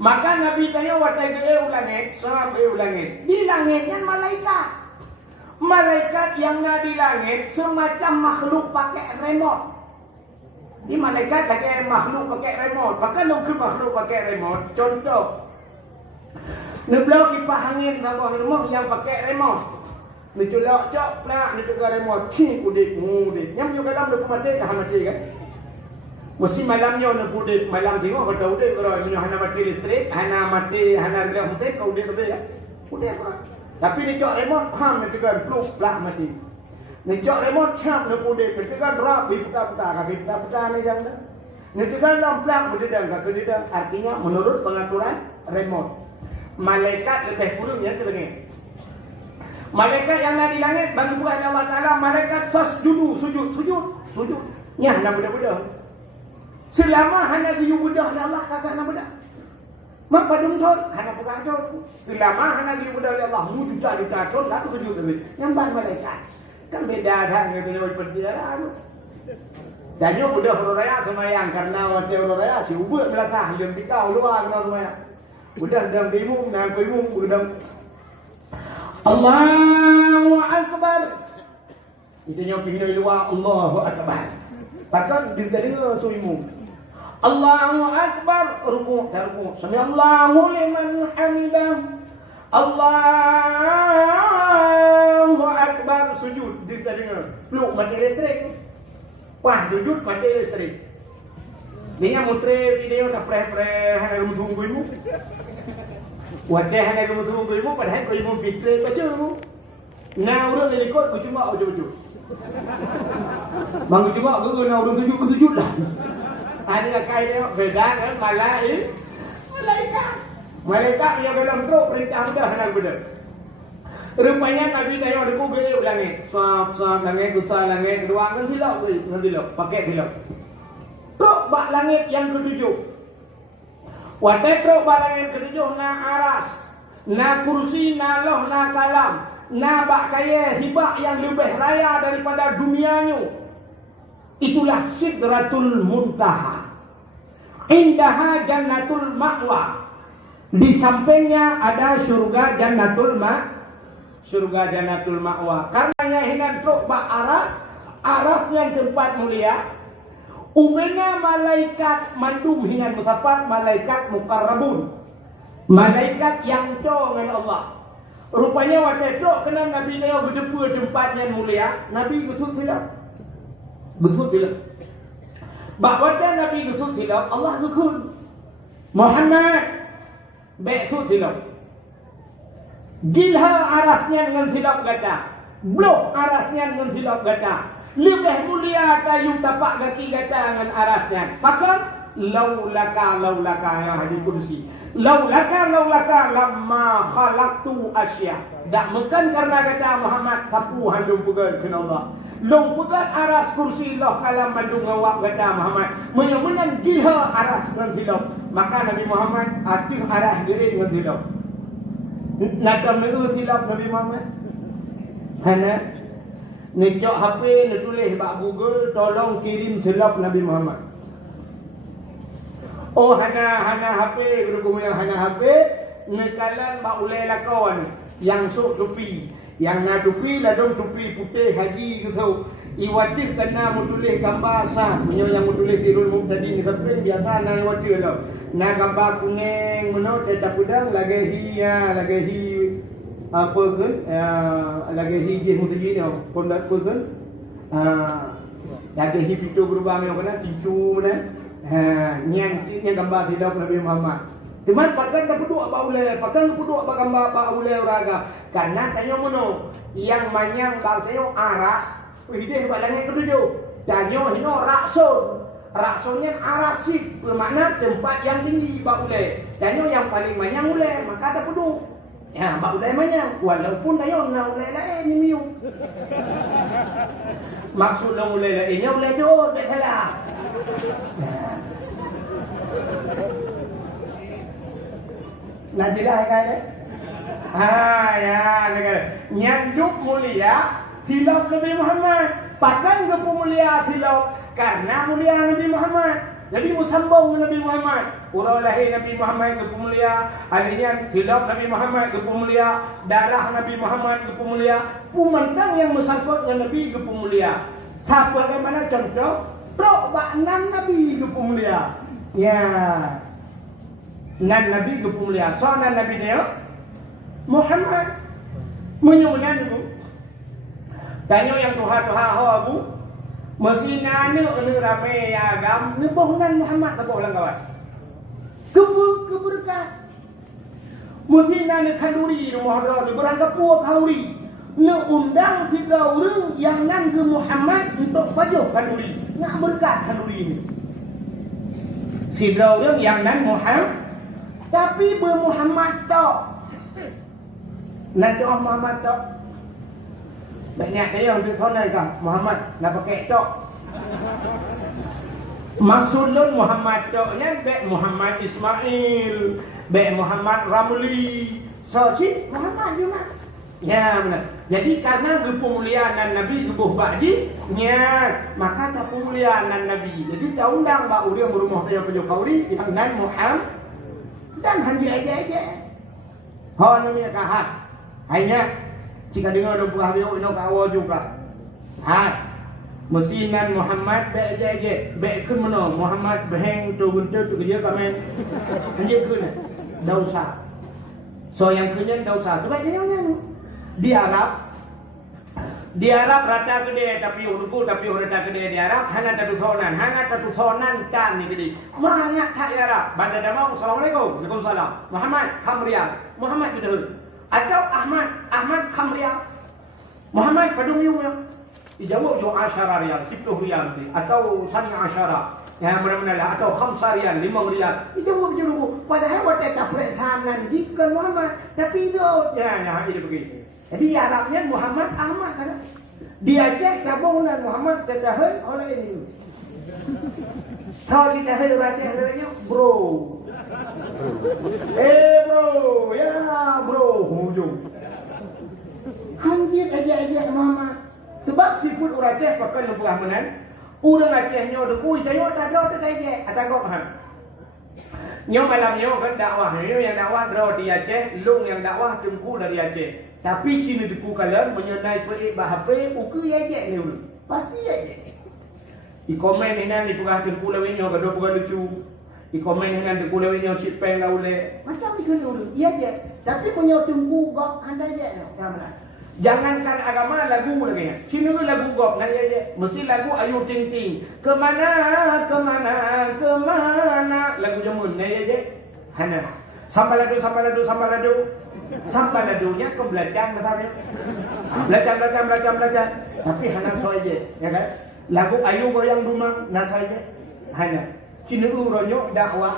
Maka Nabi tanya waktu langit, sampai langit. Di langitnya malaikat. Malaikat yang ada di langit semacam makhluk pakai remote. Di malaikat pakai makhluk pakai remote. Pakai ke makhluk pakai remote. Contoh, neblau kipas angin sama remote yang pakai remote. Diculak cok plak ni pegang remote. Cing kudip mudip. Yang punya dalam dia mati dah mati kan. Mesti malamnya nak kudip. Malam tengok kata udip kalau punya hana mati listrik, hana mati hana bilang mesti kau udip tu ya. Udip orang. Tapi ni cok remote, ham ni tekan pluk plak mati. Ni cok remote cap ni kudip, ni tekan drop, ni putar-putar, kaki putar-putar ni jam dah. Ni tekan dalam plak berdedang, kaki dedang. Artinya menurut pengaturan remote. Malaikat lebih kurang ya kelengit. Malaikat yang ada di langit, bagi Tuhan Allah Ta'ala, malaikat fasjudu, sujud. Nyah nak budak-budak. Selama hanya diu budak Allah, kakak nak budak. Mak padung thon, hana bukan thon. Selama hana diu budak Allah, mu juta-juta thon, lah sujud tu. Yang ban malaikat. Kan beda dah dengan tu perjalanan. Dan yo budak raya semayang karena waktu raya si ubut melakah yang bikau luar kena semayang. Budak dalam timung, budak Allahu Akbar. Itu yang pergi luar Allahu Akbar. Takkan dia dengar suimu. Allahu Akbar, rukuk dan rukuk. Samiallahu liman hamidah. Allahu Akbar, sujud. Dia tak dengar. Peluk mati listrik. Wah, sujud mati listrik. Dia mutre video tak preh-preh hana rumah ibu. Wadah hana rumah ibu padahal kau ibu fitre baca ibu. Nah, urang ni ikut cuma baca-baca. Bang cuma gua nak urang sujud lah. Ada kai dia beda kan malaikat. Malaikat yang dalam roh perintah dah nak benar. Rupanya Nabi tanya deku ke langit. Sap langit, besar langit, kedua kan silap, pakai silap. Truk bak langit yang ketujuh. Wadah truk bak langit ketujuh na aras, na kursi, na loh, na kalam, na bak kaya hibak yang lebih raya daripada dunianya. Itulah Sidratul Muntaha. Indaha Jannatul Ma'wa. Di sampingnya ada surga Jannatul Ma'wa. Karenanya hinan truk bak aras yang tempat mulia. Umena malaikat mandum hinan mutapat malaikat mukarrabun. Malaikat yang co dengan Allah. Rupanya waktu truk kena Nabi dia berjumpa tempat yang mulia, Nabi gusut silap. Bahawa Nabi gusut silap, Allah gukun Muhammad beksut silap. Gilha arasnya dengan silap kata, blok arasnya dengan silap kata. Lebih mulia kayu tapak kaki kata dengan arasnya. Maka laulaka yang hadis kursi. Laulaka lamma khalaqtu asya. Tak bukan karena kata Muhammad sapu handung pegang kena Allah. Long pegang aras kursi Allah kalam mandung awak kata Muhammad. Menang jiha aras dengan silap. Maka Nabi Muhammad atif aras diri dengan silap. Nak menurut silap Nabi Muhammad. Hana ni cok HP ni tulis bak Google tolong kirim silap Nabi Muhammad. Oh hana HP guru yang hana HP nekalan bak ulai lakon yang sok tupi. Yang na tupi ladong tupi putih haji gitu. Iwajib kena mutulis gambar sah. Yang mutulis Sirul Muqtadi ni tapi biasa na wajib lah. Na gambar kuning menot cetak udang lagi apa kan? Lagi hijau mesti ni pondak pun kan. Ada hipitu berubah yang kena ticu mana. Nyang gambar tidak Nabi Muhammad. Teman pakan dah peduk baule, pakan peduk gambar baule uraga. Karena tanya mono yang manyang bau tanya aras, hideh balangnya ketujuh. Tanya hino rakson. Raksonnya aras cik, bermakna tempat yang tinggi baule. Tanya yang paling manyang ule, maka ada peduk. Ya, baule manyang walaupun tanya na ule lain ni miu. Maksud long ule lainnya ule tu tak salah. Najilah kan? Ya, negara. Nyanjuk mulia hilaf Nabi Muhammad. Pakan ke mulia hilaf karena mulia Nabi Muhammad. Jadi musambung Nabi Muhammad. Urang lahir Nabi Muhammad ke mulia, akhirnya hilaf Nabi Muhammad ke mulia, darah Nabi Muhammad ke mulia, pumantang yang bersangkut dengan Nabi ke mulia. Siapa bagaimana contoh? Bro, nan Nabi ke mulia. Ya. Nan Nabi ke mulia. So nan Nabi dia Muhammad menyunan itu. Tanya yang Tuhan ho abu. Mesti nane ramai agam ni bohongan Muhammad tak bohong kawan. Keberkat. Mesti nane kanduri Muhammad berangkat puak kauri. Ne undang tiga orang yang nan ke Muhammad untuk pajuh kanduri. Nak berkat kanduri ini. Tiga orang yang nan Muhammad tapi bermuhammad tok. Nan doa Muhammad tok. Banyak dia yang tertonai kan Muhammad nak pakai tok. Maksud lun Muhammad tok ni baik Muhammad Ismail, baik Muhammad Ramli. So cik Muhammad juga. Ya benar. Jadi karena kemuliaan Nabi tubuh baji, nya maka tak kemuliaan Nabi. Jadi tak undang bau dia berumah dia pejuh kauri yang nan Muhammad dan hanji aja. Hawa namanya kahat. Hanya jika dengar dong buah bio ino kawo juga. Mesti nan Muhammad be aja. Be kun mana Muhammad beheng tu guntur tu kerja kami. Hanji kun dausa. So yang kunyen dausa. Sebab dia yang di Arab rata gede tapi uruku tapi rata gede di Arab hanya satu sonan kan ni gede. Banyak tak Arab. Pada damau assalamualaikum. Waalaikumsalam. Muhammad Kamriah. Muhammad betul. Atau Ahmad Kamriah. Muhammad padung yu ya. Dijawab jo asyara riyal, 10 riyal atau sani asyara. Ya benar-benar atau 5 riyal, 5 riyal. Dijawab je dulu. Padahal waktu tak persanan jika Muhammad tapi itu ya ini begini. Jadi Arabnya Muhammad Ahmad kan. Dia cek tabungan Muhammad kata oleh ini. Tahu kita baca hadisnya bro. Bro, ya bro hujung. Hanjir aja Muhammad. Sebab sifat orang Aceh pakai lembuah menan. Orang Aceh nyo dekui jayo tak ada aja atagok han. Nyo malam nyo kan dakwah, nyo yang dakwah draw di Aceh, lung yang dakwah tengku dari Aceh. Tapi sini deku kalian menyenai perik bahape uku aja ni ulu. Pasti aja. Di komen ini di pegah tengku lawin nyo gaduh pegah lucu. Di komen ini tengku lawin nyo cip peng laule. Macam ikut ulu. Iya aja. Tapi punya tengku gok anda aja no. Jangankan agama lagu lagi. Sini lagu gok nanya aja. Mesti lagu Ayu Ting Ting. Kemana lagu jamun nanya aja. Hana. Sambal ladu. Sambal ladunya ke belacan matanya. Belacan. Tapi hana so aja, ya kan? Lagu Ayu goyang dumang na so aja. Hana. Sini uronyo dakwah.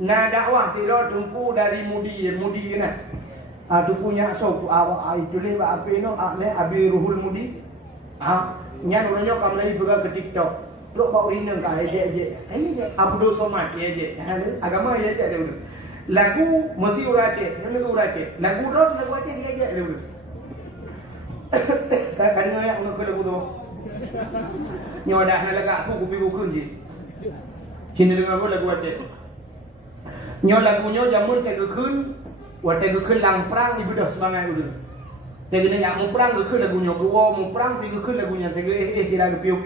Na dakwah tiro tungku dari mudi kena. Adu punya so ku awak ai tule ba ape no ale abi ruhul mudi. Nyan uronyo kam lagi juga ke TikTok. Lo ba urina ka aje. Abdul Somad aje. Agama aje ada udah. Lagu mesti urace, lagu Aceh. Lagu Aceh dia aja dulu. Kadang ayak nak lagu tu. Nyo dah nak lagak tu kupi kun je. Sini dengar lagu Aceh. Nyo lagunya jamun tegu kun, tegu kun lang perang ibu dah semangat dulu. Tegu ni yang perang ke kun lagunya, gua mau perang pergi kun lagunya tegu kira piu.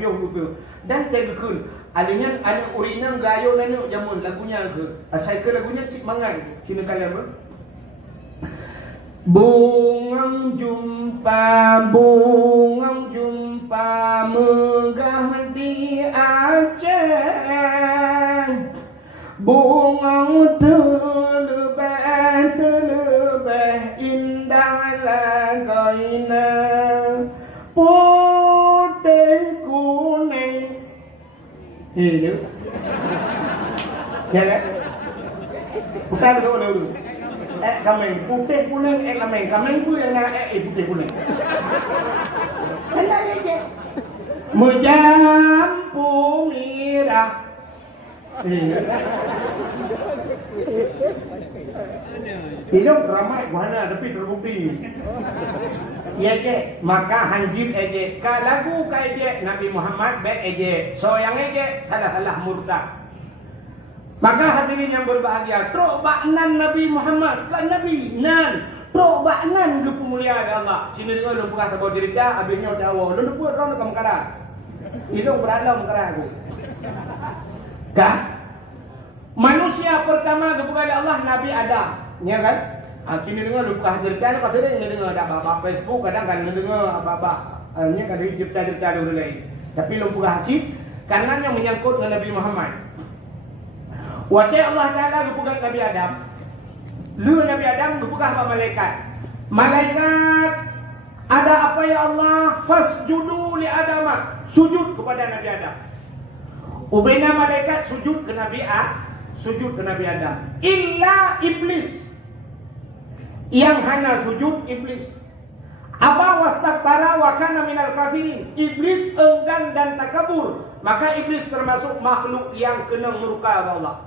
Dan tegu kun alinya anu urina gayo nanu jamun lagunya ke. Asai ke lagunya cik mangan. Sini kalian ber. Bunga jumpa megah di Aceh. Bunga telebeh indah lagaina. Putih kuning. Ini ya kan? Putar dulu. Kameng putih kuning, kameng pun yang putih kuning. Kenapa aja? Menjampu mirah. Hidup ramai buana tapi terbukti. Ya je, maka hanjib eje. Kalagu kaje Nabi Muhammad be eje. So yang eje salah murtad. Maka hadirin yang berbahagia, trok baknan Nabi Muhammad, kan Nabi nan, trok baknan ke pemuliaan Allah. Sini dengar lu buka sebab cerita, habisnya jawab, lu buat orang kamu kara, hidung berada mengkara aku. Kan? Manusia pertama kepada Allah Nabi Adam, ya kan? Sini dengar lu buka cerita, lu kata dia dengar ada apa Facebook, kadang kan dengar apa ini kan cerita dulu lagi. Tapi lu buka hati, karena yang menyangkut dengan Nabi Muhammad. Wajah Allah Ta'ala kepugang Nabi Adam. Lu Nabi Adam kepugang apa malaikat? Malaikat, ada apa ya Allah? Fasjudu li Adam. Sujud kepada Nabi Adam. Ubena malaikat sujud ke Nabi Adam. Illa iblis. Yang hana sujud iblis. Apa wastakbara wa kana minal kafirin. Iblis enggan dan takabur. Maka iblis termasuk makhluk yang kena murka Allah.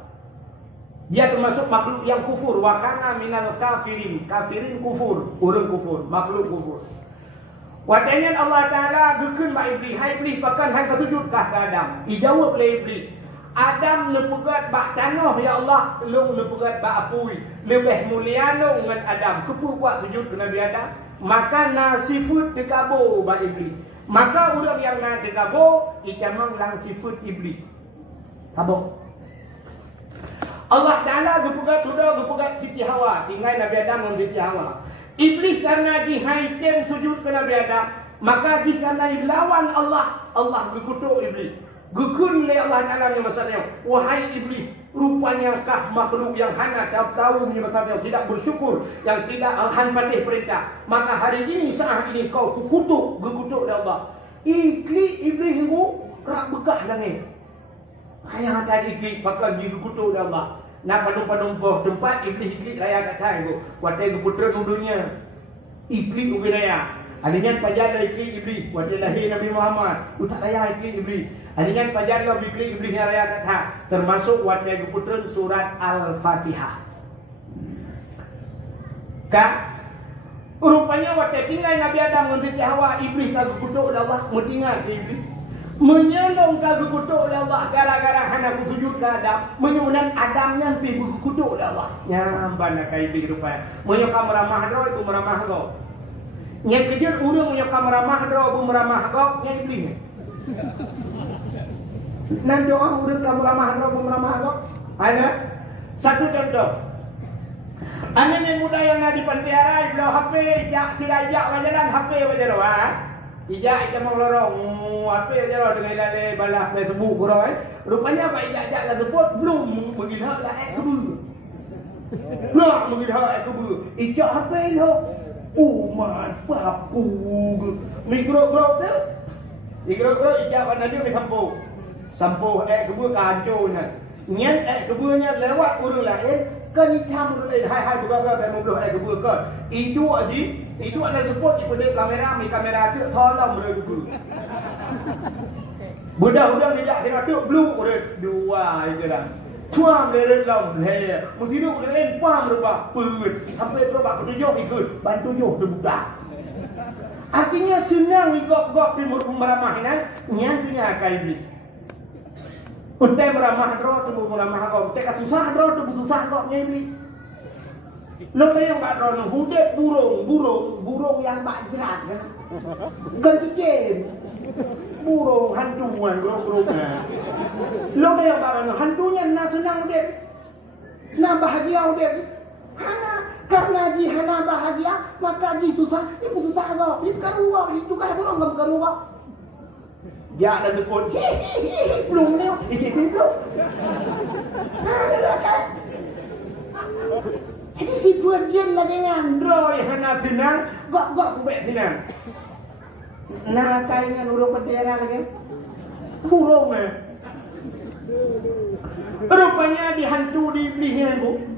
Dia termasuk makhluk yang kufur. Wa kana minal kafirin. Kafirin kufur. Orang kufur. Makhluk kufur. Watanyan Allah Ta'ala gekun mak iblis. Hai iblis bahkan hai kesujud kah ke Adam. Dijawab oleh iblis. Adam nepegat bak tanah ya Allah. Lu nepegat bak apui. Lebih mulia lu dengan Adam. Kepu buat sujud ke Nabi Adam. Maka nasifut dekabo bak iblis. Maka orang yang nak dekabo. Icamang lang sifut iblis. Kabok. Allah Ta'ala gepugat Siti Hawa. Tinggal Nabi Adam dengan Siti Hawa. Iblis karena dihaitem sujud ke Nabi Adam. Maka karena lawan Allah. Allah gekutuk iblis. Gekun oleh Allah Ta'ala yang masalahnya. Wahai iblis. Rupanya kah makhluk yang hana tahu masalahnya. Tidak bersyukur. Yang tidak hanfatih perintah. Maka hari ini saat ini kau gekutuk oleh Allah. Iblis itu rak bekah nangis. Ayah tadi iblis pakai dikutuk oleh Allah. Nak padung tempat iblis raya kata itu. Watai keputra dunia. Iblis ubi raya. Adanya pajala iblis. Watai lahir Nabi Muhammad. Utak raya iblis. Adanya pajala iblis yang raya kata. Termasuk watai keputra surat Al-Fatihah. Kak? Rupanya watai tinggal Nabi Adam dengan Hawa. Iblis tak keputra oleh Allah. Mentinggal ke iblis. Menyelong ke kutuk oleh Allah gara-gara hana sujud ke Adam. Menyunan Adamnya pergi kutuk oleh Allah. Nyamban nak iblis rupanya. Menyokam ramah doa itu meramah kau. Yang kejut urang menyokam ramah doa itu meramah kau. Yang iblis. Nan doa urang kamu ramah doa itu meramah kau. Ada satu contoh. Ane ni muda yang ada di pantiara belau HP tidak ajak wajaran HP wajaran. Ijak mong lorong apa ya jaro dengan ada balah Facebook kurang rupanya apa ijak la sebut belum begitu lah kebu belum begitu kebu ijak apa itu man papu mikro tu ijak pada dia sampo kebu kanconya nyen kebunya lewat urang lain kan hitam urang lain hai bergagal dan membluh kebu kan itu aja. Itu ada sebut di pada kamera tu tolong boleh dulu. Budak-budak tidak kena tu blue orang dua itu dah. Tuam leret long le. Mesti duk lain pam rupa put. Sampai terobak ketujuh ikut bantu juh tu budak. Artinya senang igok-gok di meramah ini nyantinya akan iblis. Untai meramah roh tu meramah kau. Untai susah roh tu susah kau iblis. Lo yang bak rono hudep burung yang bak jerat kan. Ganti jem. Burung hantuan burung-burungnya. Lo yang bak rono hantunya nak senang hudep. Nak bahagia hudep. Hana Karena jihana bahagia, maka ji susah, ibu susah kok. Ibu karuah, itu kan burung kamu karuah. Dia ada tekun, Hihihi, belum ni, belum. Ada kan? Jadi si pujian lagi ngandro Roy hana tenang, gok kubek tenang. Nah, kaingan urung bendera lagi. Burung Rupanya dihantu di iblisnya bu.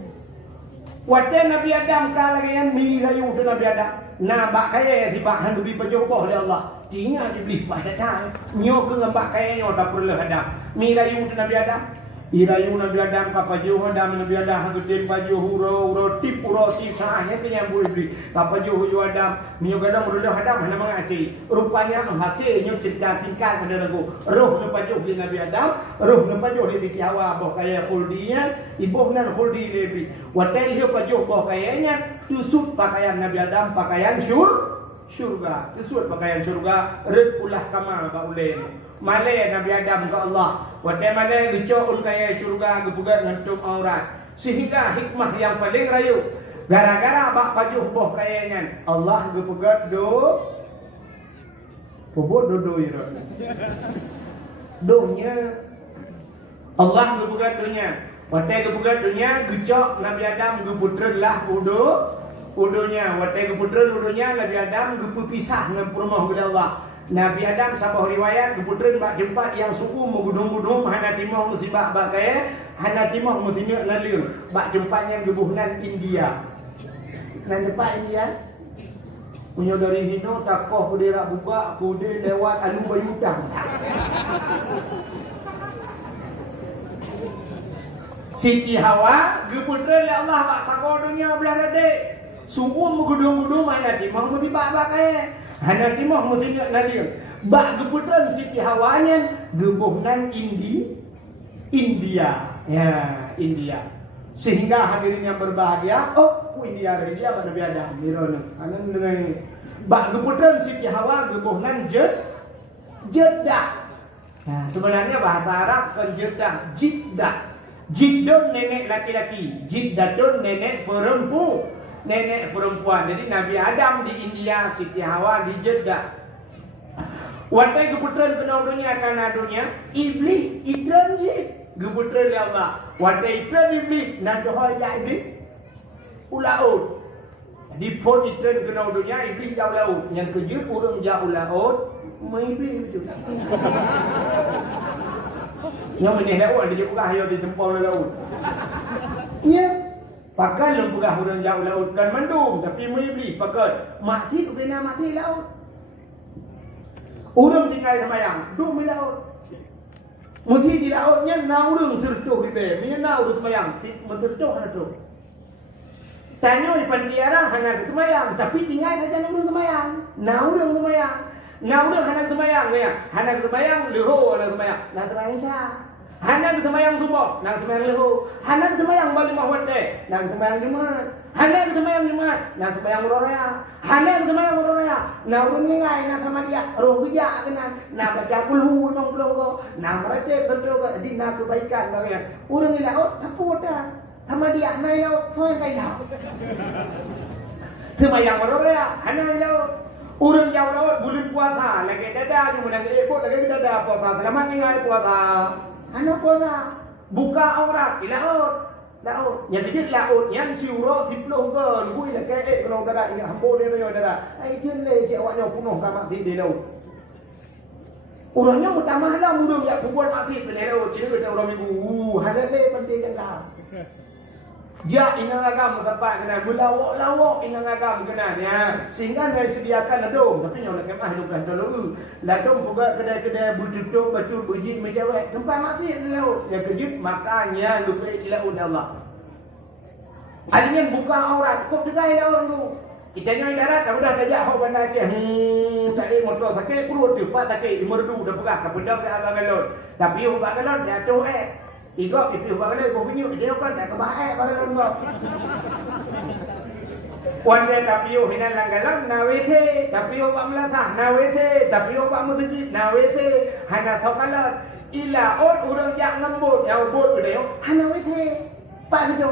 Waktu Nabi Adam kalah dengan mirayu tu Nabi Adam. Nah, bak kaya si bak hantu bi penjopoh oleh Allah. Tinggal iblis bahasa cang. Nyo ke ngambak kaya nyo tak perlu Adam. Mirayu tu Nabi Adam. Irayu Nabi Adam kapajuh Adam Nabi Adam hagutin pajuh uro tip uro tip sahnya penyambut iblis. Kapajuh Adam nyo gadang uro Adam hana mengati. Rupanya menghati nyo cerita singkat pada lagu. Roh pajuh di Nabi Adam, roh pajuh di Siti Hawa boh kaya khuldian, ibuh nan khuldi lebih. Watai hiu pajuh boh kayanya tusuk pakaian Nabi Adam pakaian syurga. Tusuk pakaian syurga repulah kama baulen. Malai Nabi Adam ke Allah. Watai malai dicokul kaya syurga gepugat ngantuk aurat. Sehingga hikmah yang paling rayu. Gara-gara bak pajuh boh kayangan. Allah gepugat do. Pobot do ira. Donya. Allah gepugat donya. Watai gepugat donya gecok Nabi Adam geputren lah udonya. Watai geputren udonya Nabi Adam gepepisah dengan perumah kepada Allah. Nabi Adam sabah riwayat keputren bak jempat yang suku menggudung-gudung hana timah musibah bagai hana timah musinyuk nalil bak jempatnya gebuhnan India. Nan depan India punya dari hino takoh kuderak buka kude lewat alu bayutang. Siti Hawa keputren oleh Allah bak sako dunia belah ladek. Suku menggudung-gudung hana timah musibah bagai hana timah musinyuk nalil. Bak geputran Siti Hawanya gebuhnan India. Ya, India. Sehingga hadirin yang berbahagia, India dari dia pada biada miron. Anan dengan bak geputran Siti Hawa gebuhnan Jeddah. Nah, sebenarnya bahasa Arab kan Jeddah, Jiddah. Jiddun nenek laki-laki, Jiddatun nenek perempuan. Jadi Nabi Adam di India, Siti Hawa di Jeddah. Watai keputran kena dunia karena dunia iblis itran je keputran ya Allah. Watai itran iblis nak dohol ya iblis ulaut. Di pon itran kena dunia iblis jauh laut. Yang kejut urang jauh laut, iblis betul. Yang menih laut ada je pegah yo di tempol laut. Ya. Pakai lempegah urang jauh laut kan mendung tapi iblis pakai mati kena mati laut. Urang tinggal semayang, duk di laut. Mesti di lautnya na urang sertuh di be, mina na urang semayang, mensertuh hana tu. Tanya di pantiarang hana semayang, tapi tinggal saja urang semayang. Na urang semayang. Na urang hana semayang ya. Hana semayang leho hana semayang. Na terang sah. Hana semayang subuh, na semayang leho. Hana semayang balik mahwate, na semayang jumat. Hana semayang jumat, na semayang rorea. Hana semayang rorea. Na urang ngai na sama dia roh bija kena. Na baca puluh ko. Na meracik sentuh ko di na kebaikan bagian. Urang ni laut taput dah. Sama dia nai laut soy kai laut. Semayang rorea, hana laut. Urang jauh laut bulan puasa lagi dada di menang ekor lagi dada puasa. Selamat tinggal puasa. Hana puasa. Buka aurat di laut. Laut, yang dikit laut, yang siuro siploh ke, lui nak kek kalau darat ini hambo dia punya darat. Ai jen le cik awaknya punuh dah mati di laut. Orangnya utamah lah mudah jak kubuan mati di laut. Cik kita orang minggu, halal le penting jangka. Ja inang agam tempat kena belawak-lawak inang agam kena ya. Sehingga dia sediakan ladung, tapi yang nak kemah hidupkan dulu. Ladung juga kedai-kedai bertutup batu berjin menjawab. Tempat masih di laut. Yang kejut makanya lupa di laut Allah. Adanya buka aurat, kok kedai laut tu. Kita nyai darat dah udah tajak hok bandar Aceh. Tak ada motor sakit perut tu, pak sakit di merdu dah pegah kepedak ke agak galon. Tapi ubak galon jatuh Tiga pipi ubah kena kau punya dia kan tak kebaik pada lembab. Wan dia tapi yo hinan langgalam nawete tapi yo ubah melatah nawete tapi yo ubah masjid nawete hana sokalat ila urang jak ngembut ya ubut dia hana wete pak video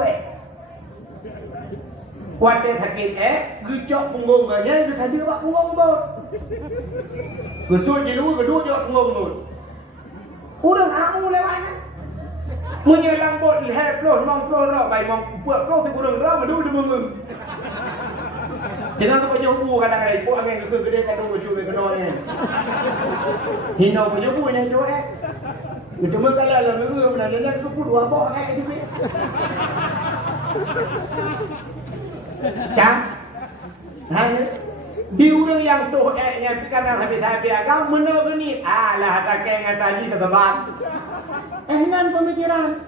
Wate sakit gecok punggung ganya dia tadi buat punggung bot. Gesut je dulu geduk je punggung bot. Urang amu lewat. Menyelang bot leher ploh mong ploh ro bai mong puak ploh si urang ro madu de mung. Jangan kau nyobu kadang ai puak angin gede kadang lucu ke kenonnya. Hino punya bu yang tu Itu mah kalau lah ngeu benarnya tu pun dua bot juga. Cang, di urang yang tu nya karena habis agam menau ni, lah tak kena tadi terbang. Nan pemikiran.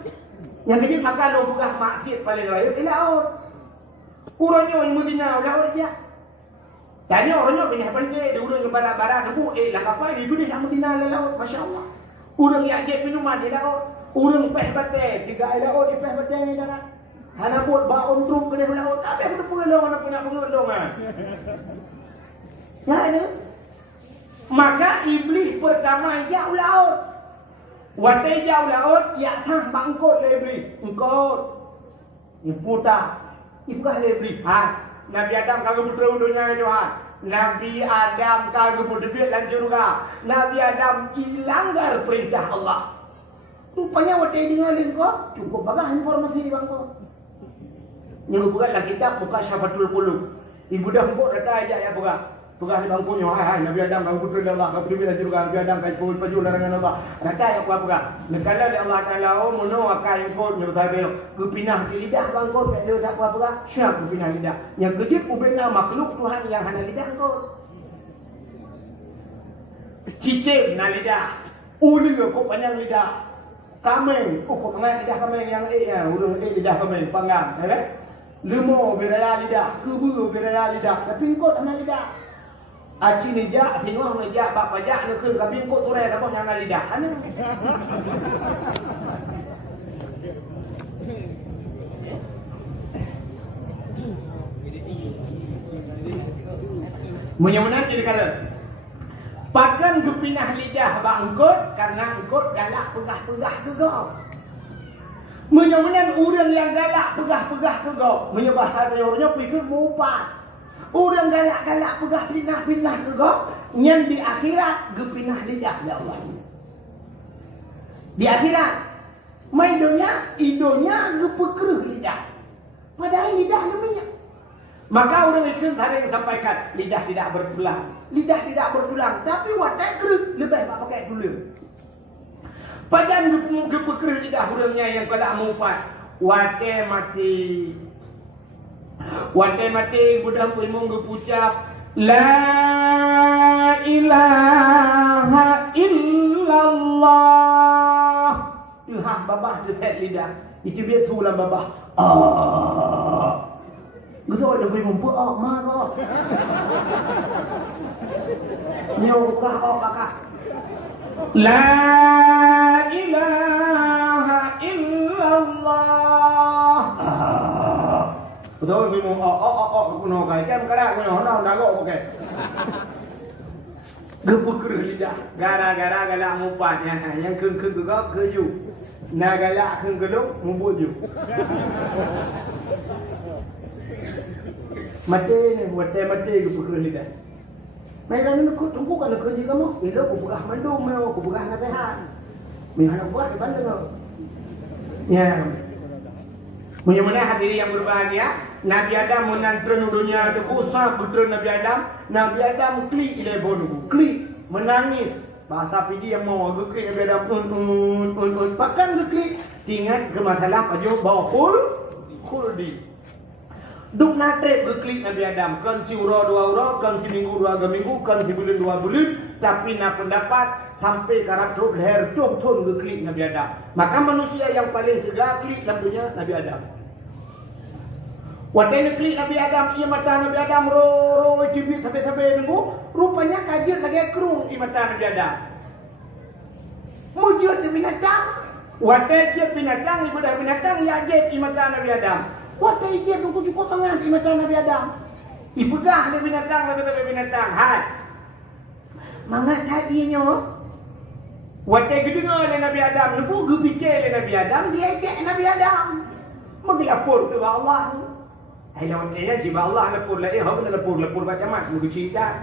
Yang kecil makan lo bukan maksiat paling raya, laut. Urangnya yang mudina laut aja. Tanya orangnya punya pandai, dia urang bara-bara tebu, lah apa ini dia yang mudina laut, masya-Allah. Urang yang je minuman di laut, urang peh bate, tiga laut di peh bate ni dah. Hana buat baon truk ke dalam laut. Apa yang pengelong anak punya pengelong Ya ini. Maka iblis pertama jauh laut. Watai jauh laut, ya tang bangkot le iblis. Engkau iputa. Ipukah le iblis. Nabi Adam kagak putra dunia itu Nabi Adam kagak putra lan surga. Nabi Adam ilanggar perintah Allah. Rupanya watai dengar engkau cukup bagus informasi di bangkot. Yang bukan lah kitab buka Syafatul Qulub. Ibu dah buat data aja ya buka. Buka di bangkunya. Hai Nabi Adam kau putera Allah, kau putera surga. Nabi Adam kau paju larangan Allah. Data ya buka. Nekala di Allah Taala mono akai kod nyuruh belo. Ku pinah ke lidah bangkot kat dia tak buka. Syah ku pinah lidah. Yang kejip ku pinah makhluk Tuhan yang hana lidah kau. Cicim na lidah. Uli ko panjang lidah. Kameng, kau panjang lidah kameng yang urang lidah kameng panggang, ya. Lemo beraya lidah, kubu beraya lidah, tapi kau hana lidah. Aci ni jak, tengok ni jak, bapa jak ni keur kabin kau turai apa yang hana lidah. Anu. Menyamuna ciri kala. Pakan kepinah lidah bangkut karena engkau galak pegah-pegah ke kau. Menyamanan orang yang galak pegah-pegah ke kau. Menyebah saya orangnya pikir mumpat. Orang galak-galak pegah pinah-pinah ke kau. Yang di akhirat gepinah lidah ya Allah. Di akhirat. Maidonya, idonya gepekerah lidah. Padahal lidah namanya. Maka orang itu tadi yang sampaikan. Lidah tidak bertulang. Lidah tidak bertulang. Tapi watak kerut. Lebih pakai tulang. Padan gepekerah lidah urangnya yang kada mumpat. Wate mati. Wate mati budang imong gepucap La ilaha illallah. Ilham babah dekat lidah. Itu dia tulang babah. Gitu ada imong buat marah. Nyokah kakak. La ilaha illallah. Betul memang kuno kai kan kada kuno nagok pakai. Gepekerah lidah gara-gara galak mumpat yang keung gegak keju. Na galak keung geluk mubuju. Mati ni mati gepekerah lidah. Mereka ni aku tunggu kalau kerja kamu. Ilo aku buka mandum, aku buka nasihat. Mereka buat di bandung. Ya. Bagaimana hadirin yang berbahagia? Nabi Adam menantren dunia dekusa putra Nabi Adam. Nabi Adam klik ilai bodoh. Klik menangis. Bahasa pidi yang mau agak klik Nabi Adam Pakan klik. Ingat ke masalah aja bawa khuldi. Duk natrep ke klik Nabi Adam. Kan si ura 2 ura, kan si minggu 2 minggu, kan si bulan 2 bulan. Tapi nak pendapat sampai karakter leher ton ke klik Nabi Adam. Maka manusia yang paling segera klik dalam dunia Nabi Adam. Waktu klik Nabi Adam, ia mata Nabi Adam ro cibit sampai nunggu. Rupanya kajian lagi kerung di mata Nabi Adam. Mujud di binatang. Waktu dia binatang, ibadah binatang, ia ajib di mata Nabi Adam. Waktu dia nunggu cukup mangan di mata Nabi Adam. Ibegah lebih binatang. Hai. Mangat tadinya. Waktu kedengar oleh Nabi Adam, nunggu gepikir oleh Nabi Adam, dia ajak Nabi Adam. Mengelapur kepada Allah. lawan dia jiba Allah lepur lai hau na lepur macam mat mu cerita.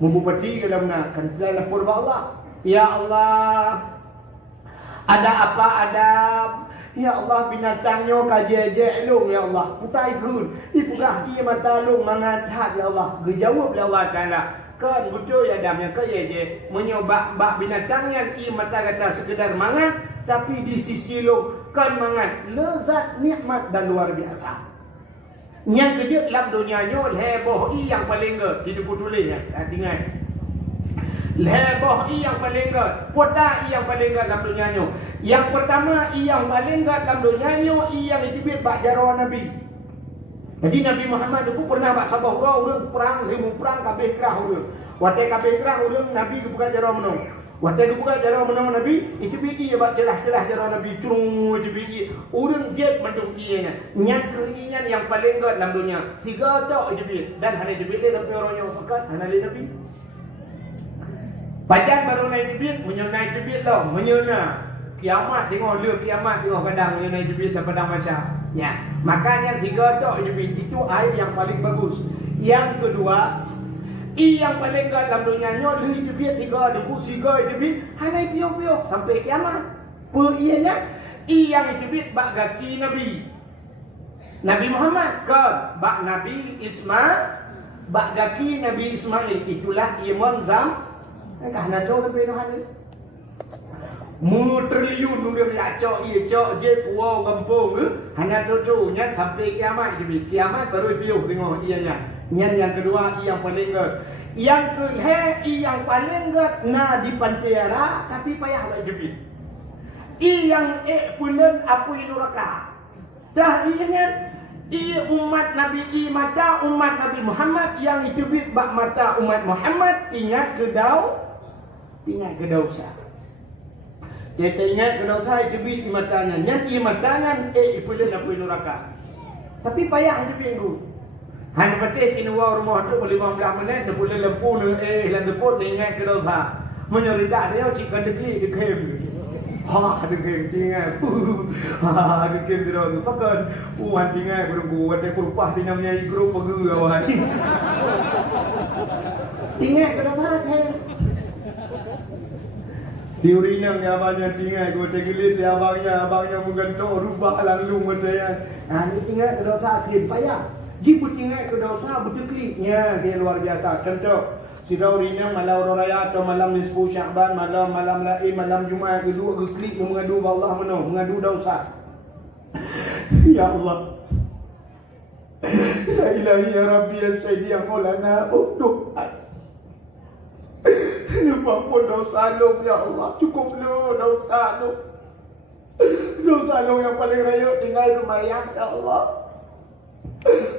Mu bupati dalam na kan lepur ba Allah. Ya Allah. Ada apa ada? Ya Allah binatangnya kaje-je long ya Allah. Putai kun. Ipugah dia mata long mangathat ya Allah. Dijawab oleh Allah Taala. Kan bujo ya damnya ke je menyoba binatangnya i mata kata sekedar mangat tapi di sisi long kan mangat lezat nikmat dan luar biasa. Yang kejut dalam dunia nyo heboh i yang paling ke hidup tulis ya. Ingat. Heboh i yang paling ke, pota i yang paling ke dalam dunia nyo. Yang pertama i yang paling ke dalam dunia nyo i yang dicibit bak jarawan Nabi. Jadi Nabi Muhammad itu pernah bak sabah urang perang himu perang kabeh kerah urang. Wate kabeh kerah urang Nabi buka jarawan menung. Wate buka jarawan menung Nabi itu biji bak celah-celah jarawan Nabi curung itu biji. Urang jet mendung ianya. Nyat keinginan yang paling ke dalam dunia. 3 tok itu biji dan hari itu biji tapi orangnya fakat hanali Nabi. Pajan baru naik debit, menyunai debit lah, menyunai. Kiamat tengok lur kiamat tengok kadang menyunai debit dan padang masyarakat. Ya, makanya 3 tok debit itu air yang paling bagus. Yang kedua, yang paling kat dalam dunia nyo lur debit 3 debu 3 debit, hanai piok-piok sampai kiamat. Per ianya, yang debit bak gaki Nabi. Nabi Muhammad ke bak Nabi Ismail, bak gaki Nabi Ismail itulah iman zam. Kahna cok lebih noh ni. Mu triliun nu dia cok ia cok je puau kampung hanya tu nya sampai kiamat je kiamat baru piuh tengok ianya. Yang kedua yang paling ke. Yang ke yang paling ke na di pantera tapi payah nak jepit. Yang pulen apa neraka. Dah ianya umat Nabi mata umat Nabi Muhammad yang jepit bak mata umat Muhammad ingat ke dosa. Dia ingat ke dosa itu di matanya. Yang di matanya ipulan apa neraka. Tapi payah itu minggu. Hanya betul kinuwa rumah tu 15 minit dia boleh lempu lan depot ingat ke dosa. Menyerita dia cik kendeki dikem. Ha dikem tinggal. Ha dikem dia tu pakan uan tinggal berunggu ada kurupah dinamnya grup pegu awak. Ingat ke dosa kan. Diurinang ya abangnya tinggal gua tegelit ya abangnya menggentok rubah lalu macam ni tinggal ke dosa akhir payah. Jika tinggal ke dosa betul kliknya dia luar biasa. Contoh sidau urinang malam raya atau malam nisfu Syaban, malam lain, malam Jumaat kedua klik mengadu Allah mengadu dosa. Ya Allah. Ya Ilahi ya Rabbi ya Sayyidi ya Maulana untuk Lupa dosa lu ya Allah. Cukup lu dosa lu. Dosa lu yang paling raya tinggal lumayan ya Allah.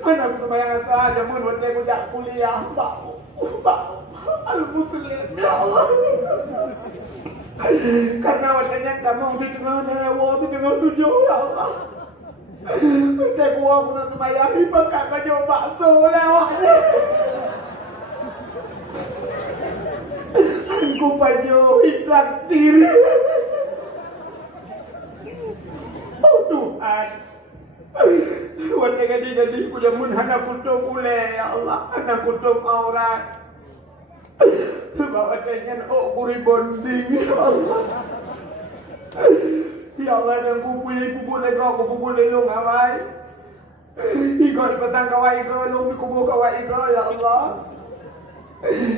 Anak sembahyang saja pun waktu aku jak kuliah bau al-muslim ya Allah. Karena waktunya kamu di tengah dewa di tengah tujuh ya Allah. Waktu aku nak sembahyang pakai baju bakso lewatnya. Aku baju hitam diri. Oh Tuhan. Waktu jadi kuda munhana kutuk boleh ya Allah. Anak kutuk aurat. Sebab waktunya kuri bonding ya Allah. Ya Allah dan kubur lego kubur lelong awai. Ikut petang kawai ke long kubur kawai ke ya Allah.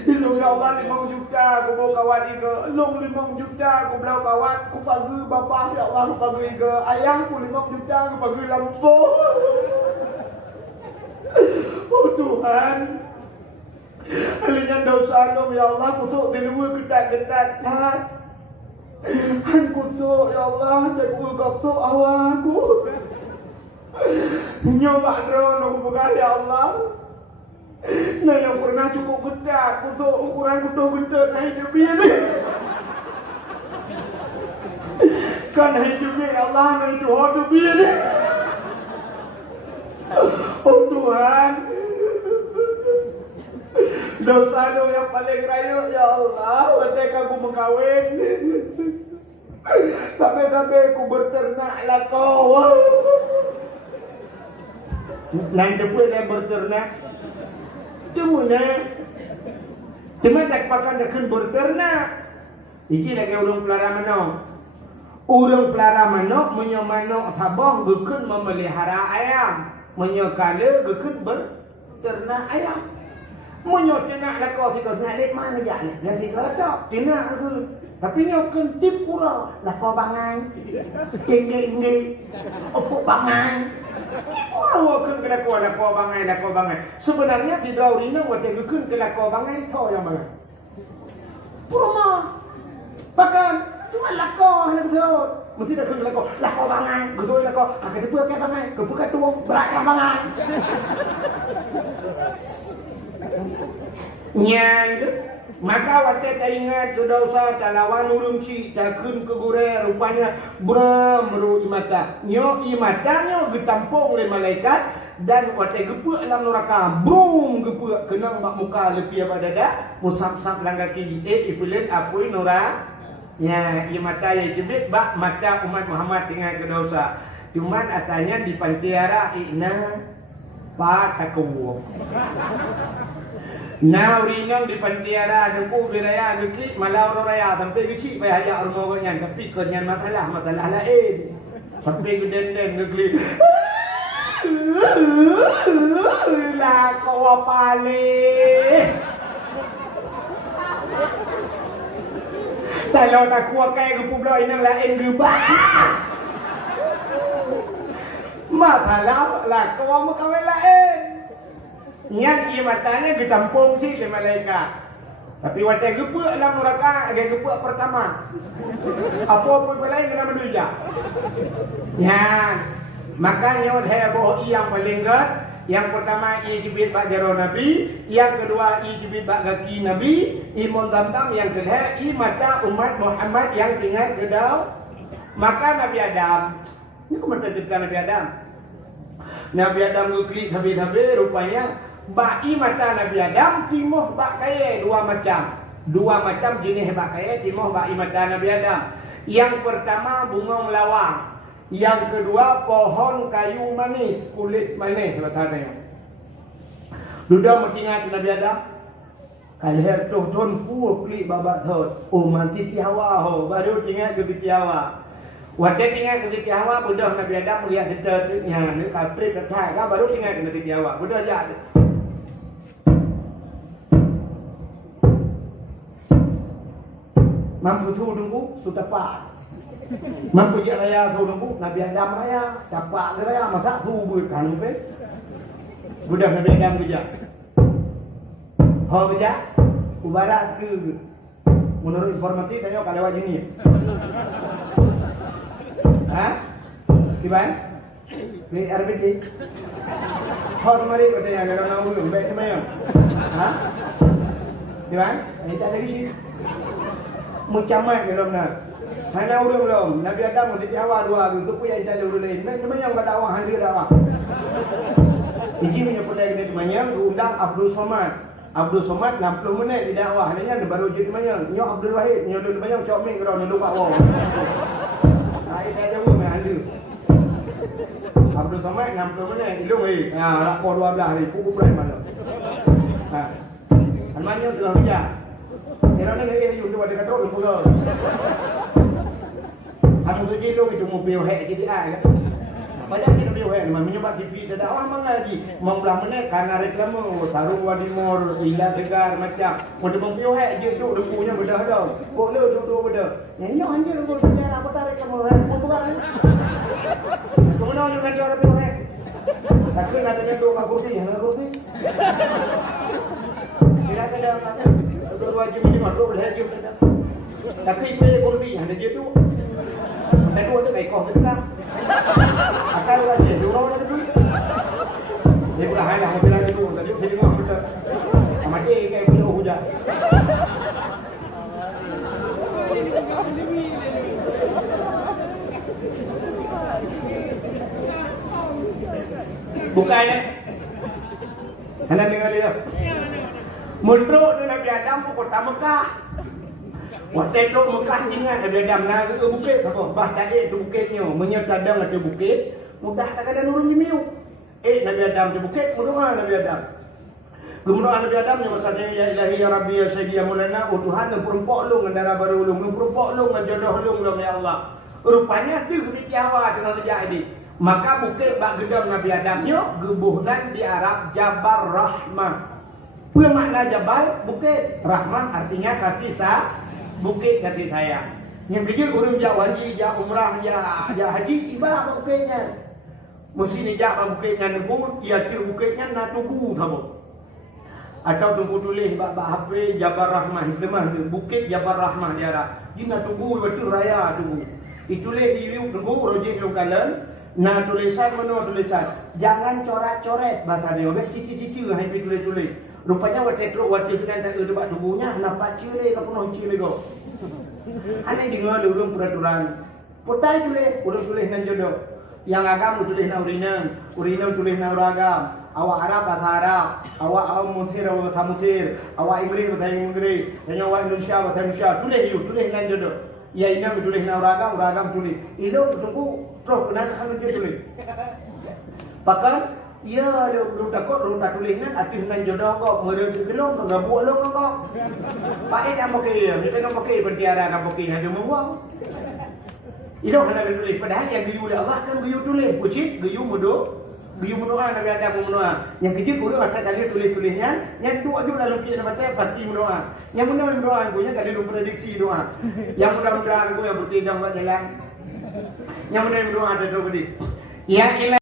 Ilung ya Allah 5 juta aku bawa kawan ke. Long 5 juta aku belau kawan. Aku bagi bapa ya Allah aku bagi ke. Ayahku 5 juta aku bagi lampu. Oh Tuhan. Alinya dosa dong ya Allah. Kusuk tilu ketat-ketat. Han kusuk ya Allah. Aku kusuk awakku. Nyoba drone aku pegang ya Allah. Nah yang pernah cukup gedak untuk ukuran kutu gendut naik jubir ni. Kan naik jubir Allah naik dua jubir ni. Oh Tuhan. Dosa lu yang paling raya ya Allah. Waktu aku mengkawin. Sampai aku berternak lah kau. Nanti pun dia berternak. Cuma tak pakai nak berternak. Iki lagi urang pelara manok. Urang pelara manok menyo manok sabah gekun memelihara ayam. Menyo kala gekun berternak ayam. Menyo ternak lako si kau nak mana jak ni? Nanti kau tak ternak aku. Tapi nyokun tip pura lako bangai. Tinggi opuk bangai. Wakun kena kuat lako bangai. Sebenarnya si Daurina waktu gekun kena lako bangai tahu yang bangai. Pura bahkan cuma lako hendak betul. Mesti dah kena lako bangai. Betul lako. Akan dibuat ke bangai. Kebuka tuang berakah bangai. Nyang maka waktu tak ingat sudah usah tak lawan urung ci tak kun ke gure rupanya meru imata nyo imata nyo getampung oleh malaikat dan waktu gepuk dalam neraka brum gepuk kenang mak muka lepi pada dada musap-sap langgar kiri ipulit apui nora ya imata ya jebit bak mata umat Muhammad tinggal ke dosa cuman atanya di pantiara ina patakuwo. Now rinang di pantiara nungku biraya nungki malau raya sampai kecil bayar aja rumah banyak tapi kenyan masalah lain sampai geden ngegli lah kau apa le kalau tak kuat kayak gepublo inang lain gebah masalah lah kau mau kawin lain. Yang ia matanya ditampung si oleh malaikat. Tapi waktu gepuk dalam neraka, agak gepuk pertama. Apa-apa lain kena menduja. Ya, makanya heboh yang paling gat. Yang pertama ijibit bak jaro Nabi, yang kedua ijibit bak kaki Nabi, imun tamtam yang kedua mata umat Muhammad yang tinggal kedau. Maka Nabi Adam, ini aku minta cerita Nabi Adam. Nabi Adam ngeklik habis-habis rupanya baki mata Nabi Adam timuh bak kaya dua macam jenis bak kaya timuh baki mata Nabi Adam. Yang pertama bunga melawang, yang kedua pohon kayu manis, kulit manis katanya. Duda mengingat Nabi Adam kalher tuh ton pu klik babak thot manti tiawa ho baru ingat ke tiawa. Waktu tinggal ke tiawa budak Nabi Adam melihat kita yang ni kapri ketai baru tinggal ke tiawa budak dia mampu tu tunggu sudah pak mampu je raya tu tunggu Nabi Adam raya dapat raya masa tu bukan pe budak Nabi Adam kerja ho kerja ubarat ke menurut informasi tanya kalau wajib ni Kiban? Ni RBD. Thor mari katanya kalau nak belum baik semayang. Kiban? Ini tak lagi sih. Mucamat kalau nak. Hana urung belum. Nabi Adam mesti awal dua tu pun yang jalan urung lain. Baik semayang kat dakwah handil dakwah. Iji punya pulai kena semayang diundang Abdul Somad. Abdul Somad 60 minit di dakwah. Hanya baru jadi semayang. Nyok Abdul Wahid, nyok dulu semayang cok mik kau nak lupa wong. Saya dah jauh dengan anda. Abdul Somad 60 minit ilung rakor 12 hari pukul bulan malam. Almanyo telah bijak. Kira ni yung dua dekat roh pula. Anu tu je itu mobil hek GTI kan. Banyak kita mobil hek memang menyebab TV dah awal mengaji. Membelah menit karena reklame Tarung Wadimor, Ila Tegar macam. Untuk mobil hek je duduk depunya bedah dah. Kok le duduk bedah. Nyanyi anjir kau bicara apa tarik kamu hek. Kau bukan. Kemudian juga dia orang mobil hek. Tapi nak tanya tu kat kursi, nak kursi. Kira-kira kata dua jam ni mah dua belah jam dah. Tapi itu kursi ada je tu. Ada dua tu baik kau sedekah. Akal aja, orang ada duit. Dia pula hanya mobil lagi tu, tadi saya dengar betul. Amati kayak punya hujan. Bukan ya? Anda dengar dia. Menurut Nabi Adam pertama Mekah. Waktu itu Mekah ingat Nabi Adam nak ke bukit apa? Bah tak tu bukitnya, menyertadang ada bukit, mudah tak ada nurun di miu. Nabi Adam di bukit berdoa Nabi Adam. Kemudian Nabi Adam yang berkata, ya ilahi ya rabbi ya sayyidi ya mulana, oh Tuhan yang perumpok lu dengan darah baru lu, perumpok lu dengan jodoh lu ya Allah. Rupanya dia ketika awal dengan terjadi. Maka bukit bak gedam Nabi Adam nyo gebuhnan di Arab Jabal Rahmah. Apa makna Jabal? Bukit. Rahmah artinya kasih bukit kasih sayang. Yang kecil orang jak haji, jak umrah, jak haji ibarat bukitnya. Mesti ni jak bukitnya nunggu, ia tir bukitnya nak tunggu sama. Atau tunggu tulis bak HP Jabal Rahmah, bukit Jabal Rahmah dia ada. Dia nak tunggu betul raya tunggu. Itulah review tunggu projek lokalan. Nah tulisan mana tulisan? Jangan coret-coret bahasa dia. Obek cici-cici hai pi tulis-tulis. Rupanya waktu kan tak ada bak tunggunya nampak cire ke penuh cire go. Ane dengar urang peraturan. Potai tulis nan jodoh. Yang agam tulis na urina tulis na uragam. Awak Arab bahasa Arab, awak Musir bahasa Musir, awak Inggris bahasa Inggris, dan awak Indonesia bahasa Indonesia. Tulis nan jodoh. Ya ini tulis na uragam tulis. Itu tunggu terus kenal kalau dia tulis. Pakai ya lu takut lu tak tulis nan arti nan jodoh kok merujuk kelong kok gabuk long kok. Pak ini am okey, kita nak okey bertiara nak okey ada memang. Itu kena tulis padahal yang geyu Allah kan geyu tulis, pucit geyu mendoa Nabi Adam mendoa. Yang kecil guru asal kali tulis-tulisnya, yang tua juga lalu kita baca pasti mendoa. Yang mendoa punya kali lu prediksi doa. Yang mudah-mudahan aku yang bertindak buat jalan. Yang mudah-mudahan ada terus. Ya